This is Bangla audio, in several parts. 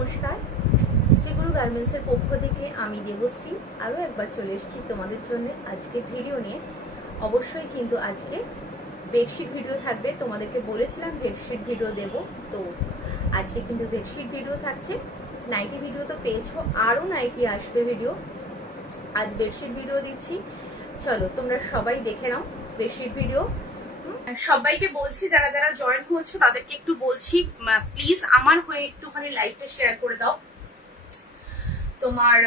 নমস্কার, শ্রীগুরু গার্মেন্টসের পক্ষ থেকে আমি দেবশ্রী আরও একবার চলে এসেছি তোমাদের জন্য আজকে ভিডিও নিয়ে। অবশ্যই কিন্তু আজকে বেডশিট ভিডিও থাকবে, তোমাদেরকে বলেছিলাম বেডশিট ভিডিও দেব, তো আজকে কিন্তু বেডশিট ভিডিও থাকছে। নাইটি ভিডিও তো পেয়েছো, আরও নাইটি আসবে ভিডিও, আজ বেডশিট ভিডিও দিচ্ছি। চলো তোমরা সবাই দেখে নাও বেডশিট ভিডিও। সবাইকে বলছি যারা যারা জয়েন হয়েছো তাদেরকে একটু বলছি, প্লিজ আমার হয়ে একটুখানি লাইভটা শেয়ার করে দাও। তোমার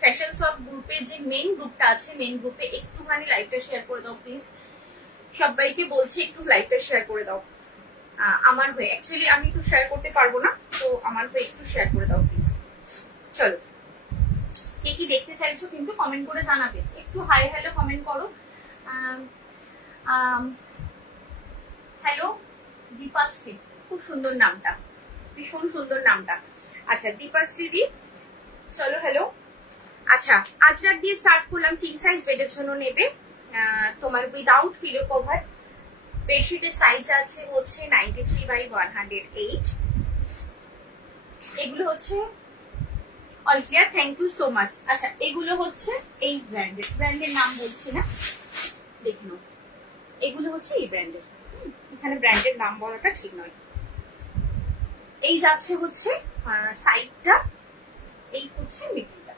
ফ্যাশন শপ গ্রুপে যে মেইন গ্রুপটা আছে, মেইন গ্রুপে একটুখানি লাইভটা শেয়ার করে দাও প্লিজ। সবাইকে বলছি একটু লাইভটা শেয়ার করে দাও আমার হয়ে। অ্যাকচুয়ালি আমি তো শেয়ার করতে পারবো না, তো আমার হয়ে একটু শেয়ার করে দাও প্লিজ। চলো, কে কি দেখতে চাইছো কিন্তু কমেন্ট করে জানাবে, একটু হাই হ্যালো কমেন্ট করো। হ্যালো দীপাশ্রী, খুব সুন্দর নামটা, ভীষণ সুন্দর নামটা। আচ্ছা দীপাশ্রী দি, চলো হ্যালো। আচ্ছা আজরাক দিয়ে স্টার্ট করলাম। কিং সাইজ বেডের জন্য নেবে তোমার উইদাউট পিলো কভার। বেডশিটের সাইজ আছে হচ্ছে 93/108। এগুলো হচ্ছে all clear, thank you so much. আচ্ছা এগুলো হচ্ছে এই ব্র্যান্ডের, ব্র্যান্ডের নাম বলছি না, দেখে নাও। এগুলো হচ্ছে এই ব্র্যান্ডের, এখানে ব্র্যান্ডের নাম বলাটা ঠিক নয়। এই যাচ্ছে হচ্ছে সাইডটা, এই হচ্ছে মিডলটা।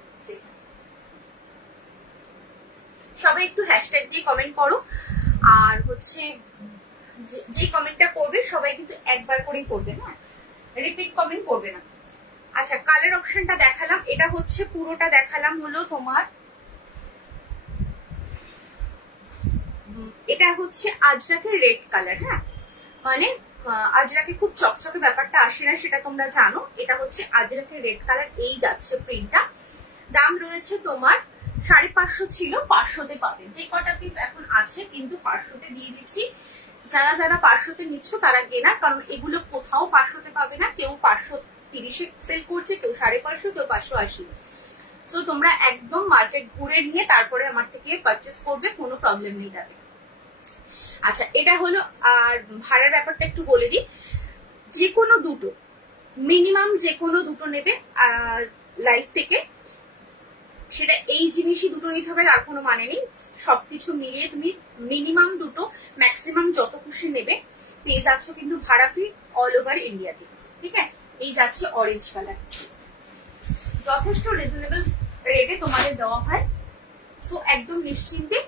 সবাই একটু হ্যাশট্যাগ দিয়ে কমেন্ট করো, আর হচ্ছে যে কমেন্টটা করবে সবাই কিন্তু একবার করেই করবে না, রিপিট কমেন্ট করবে না। আচ্ছা কালার অপশনটা দেখালাম, এটা হচ্ছে পুরোটা দেখালাম হলো তোমার, এটা হচ্ছে আজরাকের রেড কালার। হ্যাঁ মানে আজরাকে খুব চকচকে ব্যাপারটা আসে না, সেটা তোমরা জানো। এটা হচ্ছে আজরাকের রেড কালার, এই যাচ্ছে প্রিন্টটা। দাম রয়েছে তোমার 550 ছিল, 500-তে পাবেন। যে কটা পিস এখন আছে কিন্তু 500-তে দিয়ে দিচ্ছি। যারা যারা 500-তে নিচ্ছ তারা গেনার, কারণ এগুলো কোথাও 500-তে পাবে না। কেউ 530-এ সেল করছে, কেউ 550, কেউ 580। সো তোমরা একদম মার্কেট ঘুরে নিয়ে তারপরে আমার থেকে পারচেস করবে, কোনো প্রবলেম নেই তাতে। আচ্ছা এটা হলো, আর ভাড়ার ব্যাপারটা একটু বলে দিই। যে কোনো দুটো, মিনিমাম যে কোনো দুটো নেবে লাইভ থেকে, সেটা এই জিনিসই দুটো নিতে হবে তার কোনো মানে নেই। সবকিছু মিলিয়ে তুমি মিনিমাম দুটো, ম্যাক্সিমাম যত খুশি নেবে। পেয়ে যাচ্ছ কিন্তু ভাড়া ফ্রি অল ওভার ইন্ডিয়াতে। ঠিক আছে, এই যাচ্ছে অরেঞ্জ কালার, যথেষ্ট রিজনেবল রেটে তোমাদের দেওয়া হয়। সো একদম নিশ্চিন্তে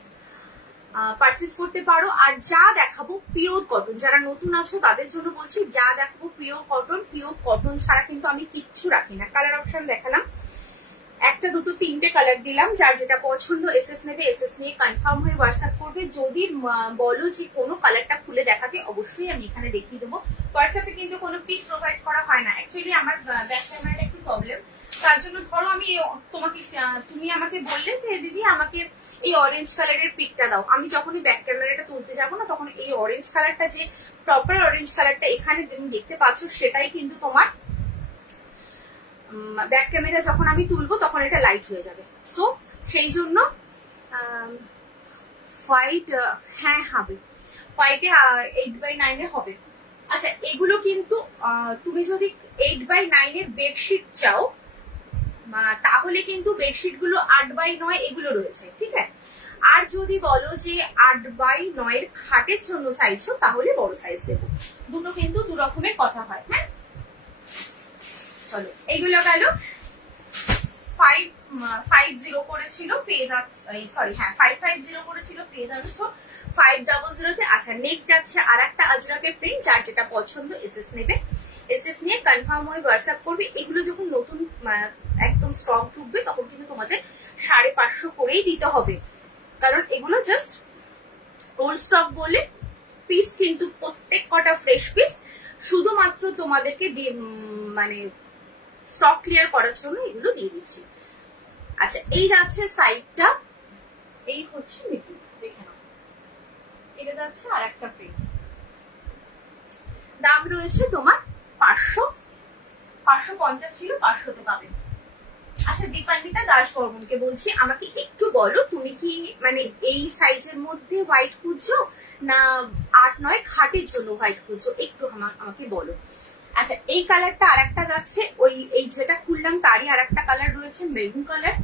পারচেস করতে পারো। আর যা দেখাবো পিওর কটন, যারা নতুন আছো তাদের জন্য বলছি, যা দেখাবো পিওর কটন। পিওর কটন ছাড়া কিন্তু আমি কিচ্ছু রাখি না। কালার অপশন দেখালাম, একটা দুটো তিনটে কালার দিলাম। যার যেটা পছন্দ এসএস নেবে, এসএস নিয়ে কনফার্ম হয়ে হোয়াটসঅ্যাপ করবে। যদি বলো যে কোনো কালারটা খুলে দেখাতে, অবশ্যই আমি এখানে দেখিয়ে দেবো। হোয়াটসঅ্যাপে কিন্তু কোনো পিক প্রোভাইড করা হয় না। অ্যাকচুয়ালি আমার ব্যাক ক্যামেরাটা একটু প্রবলেম, তার জন্য ধরো আমি তোমাকে, তুমি আমাকে বললে যে দিদি আমাকে এই অরেঞ্জ কালারের পিকটা দাও, আমি যখনই ব্যাক ক্যামেরাটা তুলতে যাবো না, তখন এই অরেঞ্জ কালারটা, যে প্রপার অরেঞ্জ কালারটা এখানে তুমি দেখতে পাচ্ছ, সেটাই কিন্তু তোমার ব্যাক ক্যামেরা যখন আমি তুলবো তখন এটা লাইট হয়ে যাবে। সো সেই জন্য হোয়াইট, হ্যাঁ হবে হোয়াইটে 8/9 হবে। আচ্ছা এগুলো কিন্তু তুমি যদি 8/9 বেডশিট চাও, তাহলে কিন্তু বেডশিট গুলো 8/9 এগুলো রয়েছে। ঠিক আছে, আর যদি বলো যে 8/9 খাটের জন্য চাইছো, তাহলে বড় সাইজ দেবো। দুটো কিন্তু দু রকমের কথা হয়। হ্যাঁ চলো, এইগুলো গেল 550 করেছিল, পেয়ে যাচ্ছে, সরি হ্যাঁ 550 করেছিল, পেয়ে যাচ্ছ 500-তে। আচ্ছা নেক্সট যাচ্ছে আর একটা আজরাকের প্রিন্ট, যার যেটা পছন্দ এসএস নেবে, এসএস নিয়ে কনফার্ম হয়ে হোয়াটসঅ্যাপ করবে। এগুলো যখন নতুন একদম স্টক ঢুকবে তখন কিন্তু তোমাদের 550 করেই দিতে হবে, কারণ এগুলো জাস্ট ওল্ড স্টক বলে পিস, কিন্তু প্রত্যেক কটা ফ্রেশ পিস, শুধুমাত্র তোমাদেরকে মানে স্টক ক্লিয়ার করার জন্য এগুলো দিয়ে দিচ্ছি। আচ্ছা এই যাচ্ছে সাইডটা, এই হচ্ছে মিডল, দেখে নাও। এটা যাচ্ছে আর একটা প্রিন্ট, দাম রয়েছে তোমার 550 ছিল, 500-তে পাবেন। আচ্ছা দীপান্বিতা দাস বর্মনকে বলছি, আমাকে একটু বলো তুমি কি মানে এই সাইজের মধ্যে হোয়াইট খুঁজছো, না 8/9 খাটের জন্য হোয়াইট খুঁজছো, একটু আমাকে বলো। আচ্ছা এই কালারটা আরেকটা যাচ্ছে, ওই এই যেটা খুললাম তারই আরেকটা কালার রয়েছে মেরুন কালার,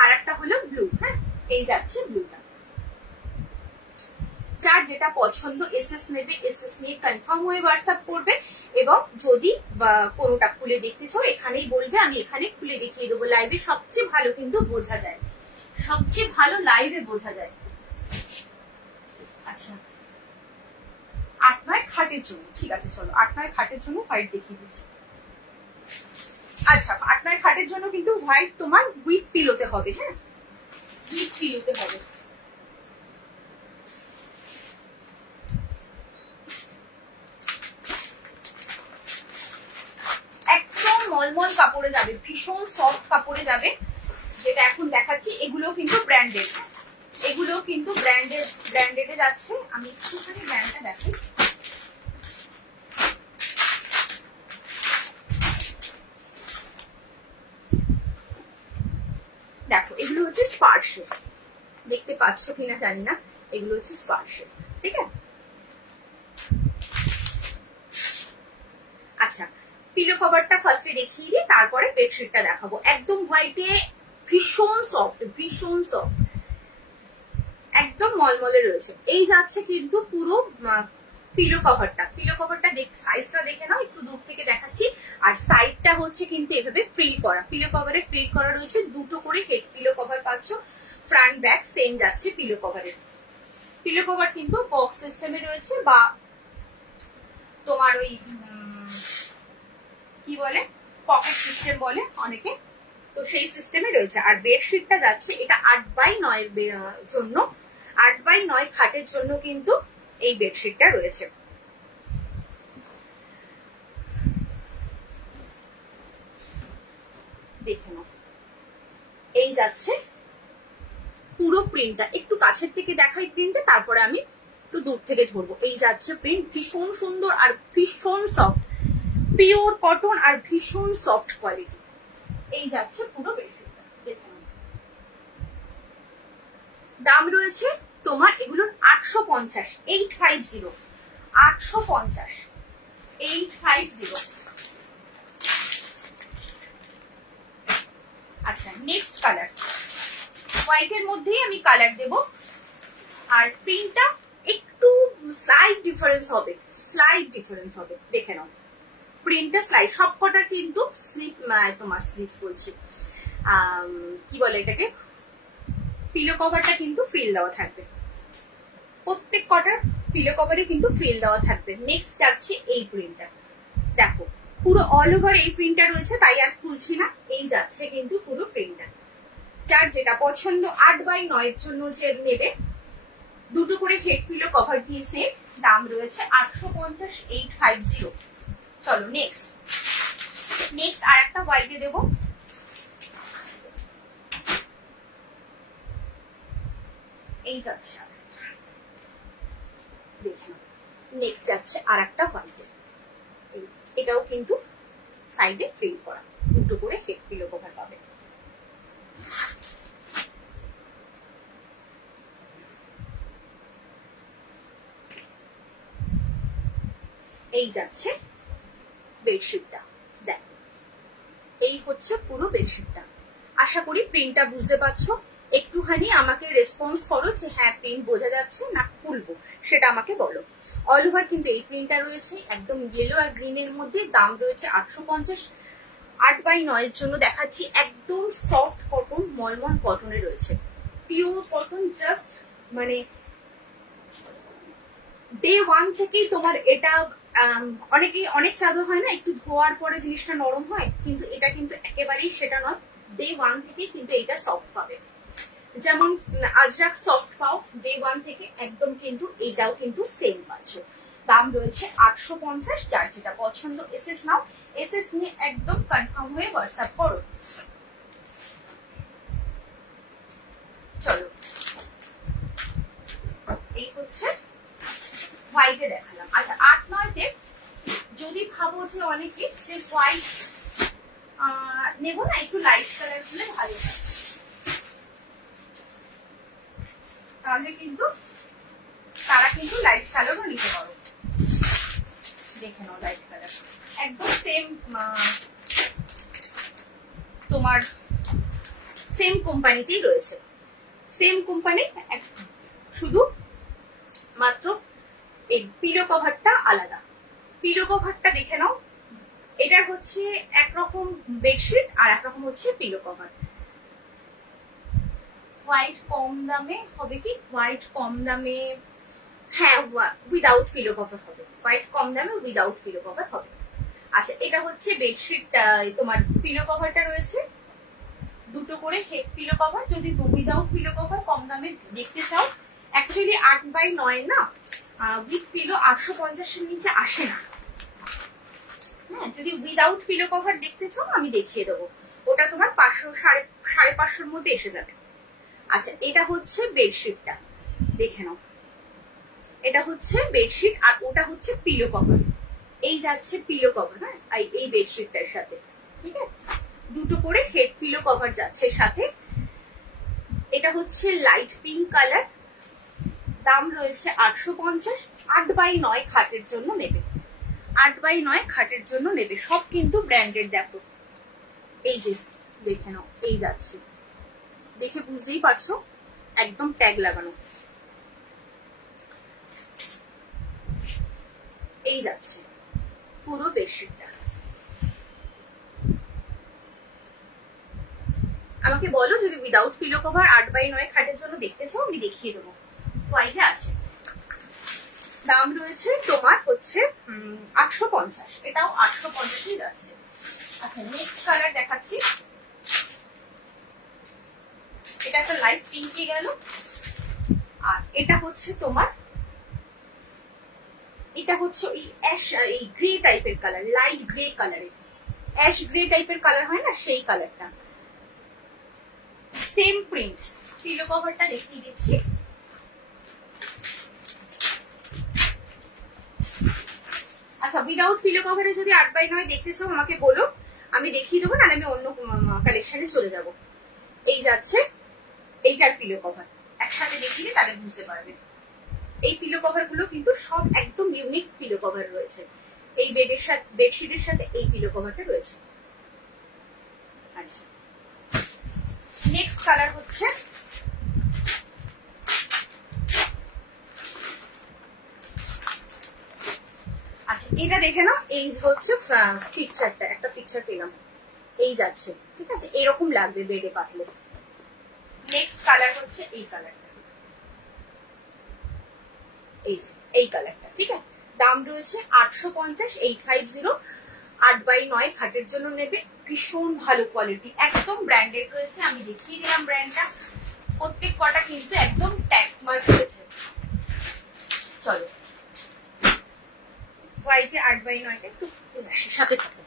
আর একটা হলো ব্লু। হ্যাঁ এই যাচ্ছে ব্লুটা। যার যেটা পছন্দ এসএস নেবে, এসএস নিয়ে কনফার্ম হয়ে হোয়াটসঅ্যাপ করবে। এবং যদি কোনোটা খুলে দেখতে চাও এখানেই বলবে, আমি এখানে খুলে দেখিয়ে দেবো। লাইভে সবচেয়ে ভালো কিন্তু বোঝা যায়, সবচেয়ে ভালো লাইভে বোঝা যায়। আচ্ছা 8-9 খাটের জন্য, ঠিক আছে চলো 8-9 খাটের জন্য হোয়াইট দেখিয়ে দিচ্ছি। আচ্ছা 8-9 খাটের জন্য কিন্তু হোয়াইট তোমার উইথ পিলোতে হবে। হ্যাঁ উইথ পিলোতে হবে। একদম মলমল কাপড়ে যাবে, ভীষণ সফট কাপড়ে যাবে। যেটা এখন দেখাচ্ছি এগুলো কিন্তু ব্র্যান্ডেড, এগুলো কিন্তু ব্র্যান্ডেডে যাচ্ছে। আমি একটুখানি ব্র্যান্ডটা দেখাই। দেখো এগুলো হচ্ছে স্পার্শে, দেখতে পাচ্ছ কিনা জানি না, এগুলো হচ্ছে স্পার্শে। ঠিক আছে আচ্ছা পিলো কভারটা ফার্স্টে দেখিয়ে দিই, তারপরে বেডশিটটা দেখাবো। একদম হোয়াইটে, ভীষণ সফট, ভীষণ সফট, একদম মলমলে রয়েছে। এই যাচ্ছে কিন্তু পুরো পিলো কভারটা। পিলো কভারটা সাইজটা দেখে নাও, একটু দূর থেকে দেখাচ্ছি। আর সাইডটা হচ্ছে কিন্তু এভাবে ফ্রিল করা, পিলো কভারে ফ্রিল করা রয়েছে। দুটো করে হেড পিলো কভার পাচ্ছ, ফ্রন্ট ব্যাক সেম যাচ্ছে পিলো কভারের। পিলো কভার কিন্তু বক্স সিস্টেমে রয়েছে, বা তোমার ওই কি বলে পকেট সিস্টেম বলে অনেকে, তো সেই সিস্টেমে রয়েছে। আর বেডশিটটা যাচ্ছে এটা 8x9 এর জন্য, 8x9 খাটের জন্য কিন্তু এই বেডশিটটা রয়েছে। দেখে নাও এই যাচ্ছে পুরো প্রিন্টটা। একটু কাছের থেকে দেখাই প্রিন্টটা, তারপরে আমি একটু দূর থেকে ধরবো। এই যাচ্ছে প্রিন্ট, ভীষণ সুন্দর আর ভীষণ সফট, পিওর কটন আর ভীষণ সফট কোয়ালিটি। এই যাচ্ছে পুরো বেডশিটটা, দেখে নাও। দাম রয়েছে তোমার এগুলোর 850, 850, 850, 850। আচ্ছা নেক্সট কালার, হোয়াইটের মধ্যেই আমি কালার দেব। আর প্রিন্টটা একটু স্লাইট ডিফারেন্স হবে, স্লাইট ডিফারেন্স হবে, দেখে নাও প্রিন্টটা স্লাইট। সবকটা কিন্তু স্লিপ, তোমার স্লিপস বলছি, কি বলে এটাকে, পিলো কভারটা কিন্তু ফ্রিল দেওয়া থাকবে। প্রত্যেক কটার পিলো কভারে কিন্তু ফ্রিল দেওয়া থাকবে। নেক্সট যাচ্ছে এই প্রিন্টটা, দেখো পুরো অল ওভার এই প্রিন্টটা রয়েছে, তাই আর খুলছি না। এই যাচ্ছে কিন্তু পুরো প্রিন্টটা। যার যেটা পছন্দ 8x9 এর জন্য যে নেবে, দুটো করে হেড পিলো কভার দিয়ে সেট, দাম রয়েছে 850, 850। চলো নেক্সট আর একটা হোয়াইটে দেবো। এই যাচ্ছে দেখে নাও, নেক্সট যাচ্ছে আর একটা হোয়াইটে। এটাও কিন্তু সাইডে ফ্রিল করা, দুটো করে হেড পিলো কভার পাবে। এই যাচ্ছে বেডশিটটা, দেখ এই হচ্ছে পুরো বেডশিটটা। আশা করি প্রিন্টটা বুঝতে পারছো। একটুখানি আমাকে রেসপন্স করো যে হ্যাঁ প্রিন্ট বোঝা যাচ্ছে না, খুলবো সেটা আমাকে বলো। অল ওভার কিন্তু এই প্রিন্টটা রয়েছে একদম ইয়েলো আর গ্রিনের মধ্যে, দাম রয়েছে 850। 8x9 এর জন্য দেখাচ্ছি, একদম সফট কটন, মলমল কটনে রয়েছে, পিওর কটন। জাস্ট মানে ডে 1 থেকেই তোমার এটা, অনেক চাদর হয় না একটু ধোয়ার পরে জিনিসটা নরম হয়, কিন্তু এটা কিন্তু একেবারেই সেটা নয়। ডে 1 থেকেই কিন্তু এটা সফট পাবে, যেমন আজরাক সফট পাও ডে 1 থেকে, একদম কিন্তু এটাও কিন্তু সেম পাচ্ছ। দাম রয়েছে 850। যার যেটা পছন্দ এসএস নাও, এসএস নিয়ে একদম কনফার্ম হয়ে হোয়াটসঅ্যাপ করো। চলো এই হচ্ছে হোয়াইটে দেখালাম। আচ্ছা 8-9-তে যদি ভাবো যে অনেকে যে হোয়াইট নেবো না, একটু লাইট কালার হলে ভালো হয়, তাহলে কিন্তু তারা কিন্তু লাইট কালারও নিতে পারো। দেখে নাও লাইট কালার, একদম সেম তোমার সেম কোম্পানিতেই রয়েছে, সেম কোম্পানি, শুধু মাত্র এই পিলো কভারটা আলাদা। পিলো কভারটা দেখে নাও, এটার হচ্ছে একরকম বেডশিট আর একরকম হচ্ছে পিলো কভার। হোয়াইট কম দামে হবে কি? হোয়াইট কম দামে, হ্যাঁ উইদাউট পিলো কভার হবে, হোয়াইট কম দামে উইদাউট পিলো কভার হবে। আচ্ছা এটা হচ্ছে বেডশিট, তোমার পিলো কভারটা রয়েছে দুটো করে হেড পিলো কভার। যদি উইদাউট পিলো কভার কম দামে দেখতে চাও, অ্যাকচুয়ালি 8x9 না, উইথ পিলো 850-এর নিচে আসে না। হ্যাঁ, যদি উইদাউট পিলো কভার দেখতে চাও আমি দেখিয়ে দেবো, ওটা তোমার 500 550-এর মধ্যে এসে যাবে। আচ্ছা এটা হচ্ছে বেডশিটটা, দেখে নাও, এটা হচ্ছে বেডশিট আর ওটা হচ্ছে পিলো কভার। এই যাচ্ছে পিলো কভার, হ্যাঁ এই বেডশিটটার সাথে, ঠিক আছে, দুটো করে হেড পিলো কভার যাচ্ছে সাথে। এটা হচ্ছে লাইট পিঙ্ক কালার, দাম রয়েছে 850। 8x9 খাটের জন্য নেবে, 8x9 খাটের জন্য নেবে, সব কিন্তু ব্র্যান্ডেড। দেখো এই যে দেখে নাও, এই যাচ্ছে, দেখে বুঝতেই পারছো একদম ট্যাগ লাগানো, এই যাচ্ছে পুরো বেডশিটটা। আমাকে বলো যদি উইদাউট পিলো কভার 8x9 খাটের জন্য দেখতে চাও, আমি দেখিয়ে দেবো, ওয়াইডে আছে। দাম রয়েছে তোমার হচ্ছে 850, এটাও 850-ই যাচ্ছে। আচ্ছা নেক্সট কালার দেখাচ্ছি, এটা একটা লাইট পিঙ্কে গেল, আর এটা হচ্ছে তোমার, এটা হচ্ছে এই অ্যাশ, এই গ্রে টাইপের কালার, লাইট গ্রে কালারের, অ্যাশ গ্রে টাইপের কালার হয় না, সেই কালারটা, সেম প্রিন্ট। পিলো কভারটা দেখিয়ে দিচ্ছি, আচ্ছা উইদাউট পিলো কভারে যদি 8x9 দেখতে চাও আমাকে বলো, আমি দেখিয়ে দেবো, নাহলে আমি অন্য কালেকশনে চলে যাব। এই যাচ্ছে এইটার পিলো কভার, একসাথে দেখিয়ে তাহলে বুঝতে পারবে। এই পিলো কভার গুলো কিন্তু সব একদম ইউনিক পিলো কভার রয়েছে, এই বেডের সাথে, বেডশিটের সাথে এই পিলো কভারটা রয়েছে। আচ্ছা নেক্সট কালার হচ্ছে, আচ্ছা এটা দেখে নাও, এই হচ্ছে পিকচারটা, একটা পিকচার পেলাম, এই যাচ্ছে, ঠিক আছে, এরকম লাগবে বেডে পাতলে। নেক্সট কালার হচ্ছে এই কালারটা, এই যে এই কালারটা, ঠিক আছে, দাম রয়েছে 850, 850। 8x9 খাটের জন্য নেবে, ভীষণ ভালো কোয়ালিটি, একদম ব্র্যান্ডেড রয়েছে, আমি দেখিয়ে দিলাম ব্র্যান্ডটা, প্রত্যেক কটা কিন্তু একদম ট্যাগ মার্ক রয়েছে। চলো হোয়াইটে 8x9 একটু সাথে থাকো।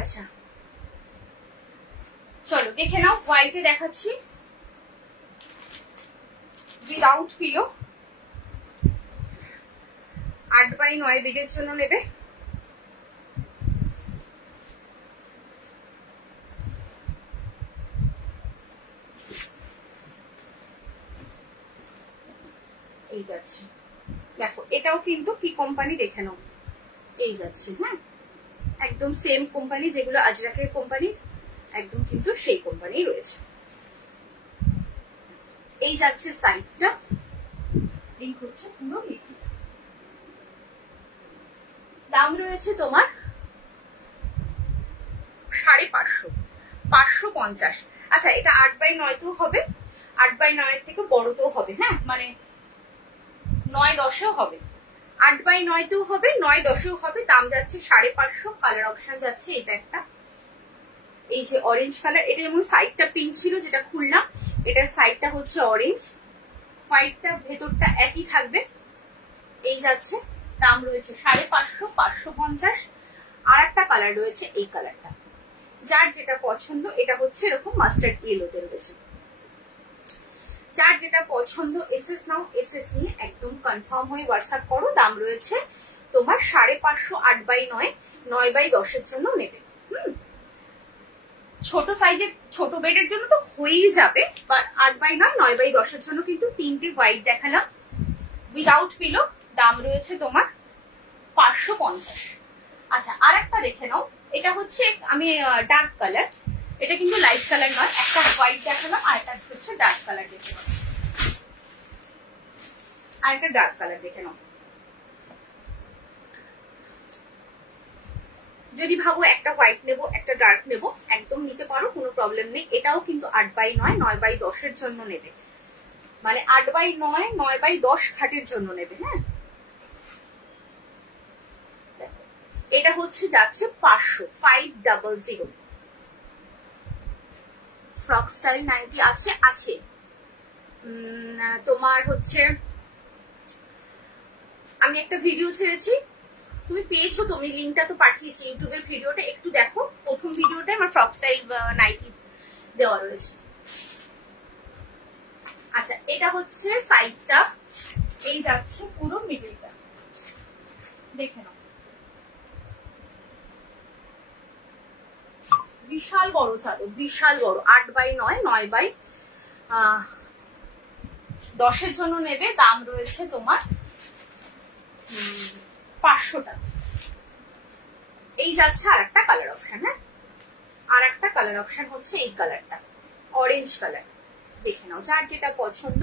আচ্ছা চলো দেখে নাও, হোয়াইটে দেখাচ্ছি উইদাউট পিলো, 8x9 বেডের জন্য নেবে। এই যাচ্ছে, দেখো এটাও কিন্তু কি কোম্পানি দেখে নাও, এই যাচ্ছে, হ্যাঁ একদম সেম কোম্পানি, যেগুলো আজরাকের কোম্পানি, একদম কিন্তু সেই কোম্পানি রয়েছে। এই যাচ্ছে সাইডটা, এই হচ্ছে পুরো, দাম রয়েছে তোমার 550, 550। আচ্ছা এটা 8x9 তেও হবে, 8x9 থেকে বড়তেও হবে, হ্যাঁ মানে 9-10-এও হবে, 8x9 তেও হবে, 9-10-এও হবে। দাম যাচ্ছে 550। কালার অপশন যাচ্ছে এটা একটা, এই যে অরেঞ্জ কালার, এটা যেমন সাইডটা পিঙ্ক ছিল যেটা খুললাম, এটার সাইডটা হচ্ছে অরেঞ্জ, হোয়াইটটা ভেতরটা একই থাকবে, যাচ্ছে, দাম রয়েছে 550, 550। আর একটা কালার রয়েছে এই কালারটা, যার যেটা পছন্দ, এটা হচ্ছে এরকম মাস্টার্ড ইয়েলোতে রয়েছে। যার যেটা পছন্দ এসএস নাও, এসএস নিয়ে একদম কনফার্ম হয়ে হোয়াটসঅ্যাপ করো। দাম রয়েছে তোমার 550, 8x9, 9x10 জন্য নেবে। ছোট সাইজের ছোট বেডের জন্য তো হয়েই যাবে, বাট 8x9, 9x10 জন্য কিন্তু 3টে হোয়াইট দেখালাম উইদাউট পিলো। দাম রয়েছে তোমার 550। আচ্ছা, আর একটা দেখে নাও, এটা হচ্ছে আমি ডার্ক কালার, এটা কিন্তু লাইট কালার নয়। একটা হোয়াইট দেখালাম, আর একটা হচ্ছে ডার্ক কালার দেখে নাও, আর একটা ডার্ক কালার দেখে নাও। যদি ভাবো একটা হোয়াইট নেবো একটা ডার্ক নেবো, একদম নিতে পারো, কোনো প্রবলেম নেই। এটাও কিন্তু 8x9, 9x10 জন্য নেবে, মানে 8x9, 9x10 খাটের জন্য নেবে। হ্যাঁ, এটা হচ্ছে যাচ্ছে 500, 500। ফ্রক স্টাইল নাইটি আছে, আছে তোমার হচ্ছে, আমি একটা ভিডিও ছেড়েছি, তুমি পেয়েছো, তুমি লিঙ্কটা তো পাঠিয়েছি ইউটিউবের ভিডিওটা, একটু দেখো। প্রথম ভিডিওটা আমার ফ্রক স্টাইল নাইটি দেওয়া রয়েছে। আচ্ছা, এটা হচ্ছে সাইডটা, এই যাচ্ছে পুরো মিডলটা, দেখে নাও। বিশাল বড় চাদর, বিশাল বড়, 8x9, 9x10 জন্য নেবে। দাম রয়েছে তোমার 500 টাকা। এই যাচ্ছে আর একটা কালার অপশন। হ্যাঁ, আর একটা কালার অপশন হচ্ছে এই কালারটা, অরেঞ্জ কালার, দেখে নাও। যার যেটা পছন্দ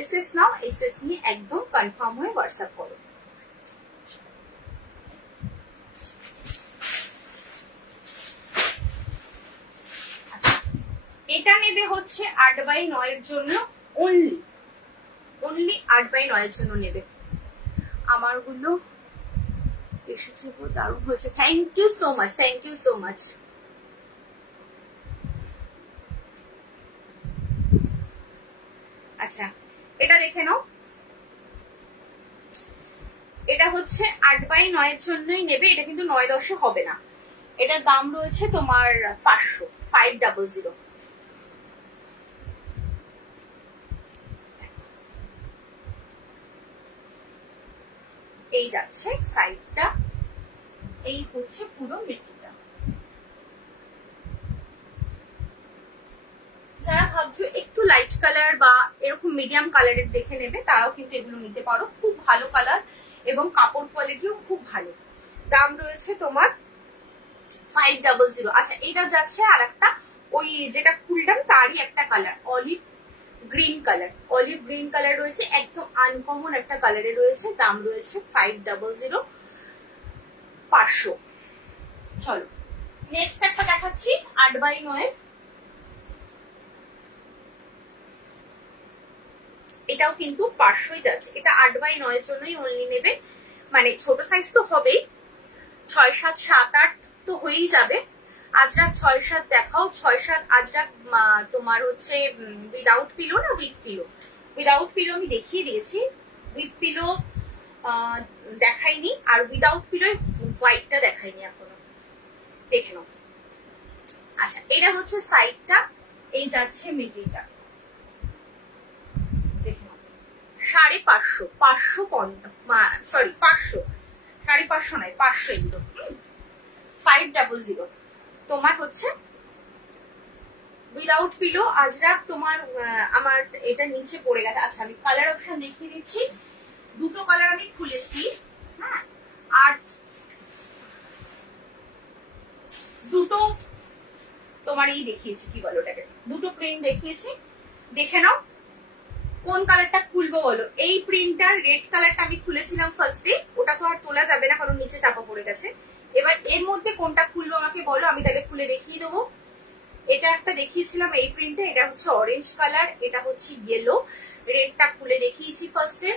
এসএস নাও, এসএস নিয়ে একদম কনফার্ম হয়ে হোয়াটসঅ্যাপ করো। এটা নেবে হচ্ছে 8x9 এর জন্য, অনলি 8x9 এর জন্য নেবে। আমার গুলো এসেছে, দারুণ হয়েছে, thank you so much, thank you so much. আচ্ছা, এটা দেখে নাও, এটা হচ্ছে 8x9 এর জন্যই নেবে, এটা কিন্তু 9-10 হবে না। এটার দাম রয়েছে তোমার 500, 500। এই যাচ্ছে সাইডটা, এই হচ্ছে পুরো মিডিটা। যারা ভাবছো একটু লাইট কালার বা এরকম মিডিয়াম কালারের দেখে নেবে, তারাও কিন্তু এগুলো নিতে পারো। খুব ভালো কালার এবং কাপড় কোয়ালিটিও খুব ভালো। দাম রয়েছে তোমার 500। আচ্ছা, এটা যাচ্ছে আর একটা, ওই যেটা খুললাম তারই একটা colour, olive green colour, olive green colour রয়েছে, একদম আনকমন একটা কালারে রয়েছে। দাম রয়েছে 500, 500। চলো নেক্সট একটা দেখাচ্ছি 8x9। এটাও কিন্তু 500 যাচ্ছে। এটা 8x9 এর জন্যই অনলি নেবে, মানে ছোট সাইজ তো হবেই, 6, 7, 7, 8 তো হয়েই যাবে। আজরাক 6, 7 দেখাও, 6, 7 আজরাক তোমার হচ্ছে উইদাউট পিলো না উইথ পিলো? উইদাউট পিলো আমি দেখিয়ে দিয়েছি, উইথ পিলো দেখাইনি, আর উইদাউট পিলো হোয়াইটটা দেখাইনি এখনো, দেখে নাও। আচ্ছা, এটা হচ্ছে সাইডটা, এই যাচ্ছে মিডিলটা, দেখে নাও। 550, 550, সরি 500, 550 নয় 500, এগুলো 500। তোমার হচ্ছে উইদাউট পিলো আজরাক, তোমার আমার এটা নিচে পড়ে গেছে। আচ্ছা, আমি কালার অপশন দেখিয়ে দিচ্ছি, দুটো কালার আমি খুলেছি। হ্যাঁ, আর দুটো তোমার এই দেখিয়েছি, কি বলো ওটাকে, দুটো প্রিন্ট দেখিয়েছি, দেখে নাও কোন কালারটা খুলবো বলো। এই প্রিন্টটার রেড কালারটা আমি খুলেছিলাম ফার্স্টে, ওটা তো আর তোলা যাবে না কারণ নিচে চাপা পড়ে গেছে। এবার এর মধ্যে কোনটা খুলবো আমাকে বলো, আমি তাহলে খুলে দেখিয়ে দেবো। এটা একটা দেখিয়েছিলাম এই প্রিন্টে, এটা হচ্ছে অরেঞ্জ কালার, এটা হচ্ছে ইয়েলো, রেডটা খুলে দেখিয়েছি ফার্স্টে।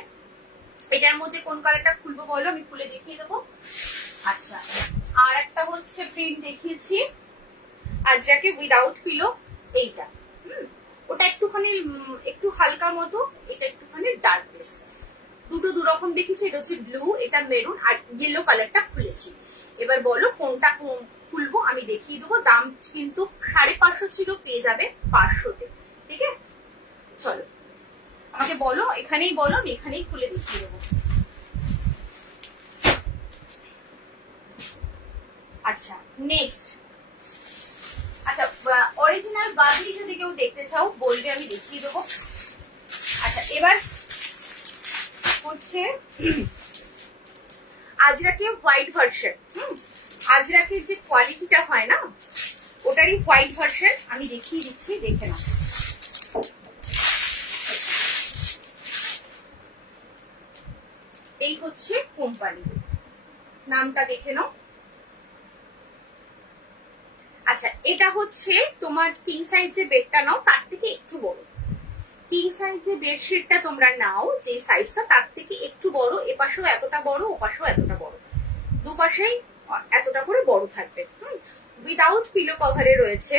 এটার মধ্যে কোন কালারটা খুলবো বলো, আমি খুলে দেখিয়ে দেবো। আচ্ছা, আর একটা হচ্ছে প্রিন্ট দেখিয়েছি আজরাকে উইদাউট পিলো, এইটা। ওটা একটুখানি একটু হালকা মতো, এটা একটুখানি ডার্ক বেস। দুটো দু রকম দেখেছি, এটা হচ্ছে ব্লু, এটা মেরুন, আর ইয়েলো কালারটা খুলেছি। এবার বলো কোনটা খুলবো, আমি দেখিয়ে দেবো। দাম কিন্তু 550 ছিল, পেয়ে যাবে 500-তে। ঠিক আছে, চলো আমাকে বলো, এখানেই বলো, আমি এখানেই খুলে দেখিয়ে দেবো। আচ্ছা নেক্সট, আচ্ছা অরিজিনাল বাদলি যদি কেউ দেখতে চাও বলবে, আমি দেখিয়ে দেবো। আচ্ছা এবার হচ্ছে আজরাকে হোয়াইট ভার্সন। আজরাকের যে কোয়ালিটিটা হয় না, ওটারই হোয়াইট ভার্সন আমি দেখিয়ে দিচ্ছি, দেখে নাও। এই হচ্ছে কোম্পানি, নামটা দেখে নাও। আচ্ছা এটা হচ্ছে তোমার কিং সাইজ যে বেডটা নাও তার থেকে একটু বড়। কিং সাইজ যে বেডশিটটা তোমরা নাও যে সাইজটা তার থেকে একটু বড়, এপাশেও এতটা বড়, ওপাশেও এতটা বড়, দুপাশেই এতটা করে বড় থাকবে। উইদাউট পিলো কভারে রয়েছে,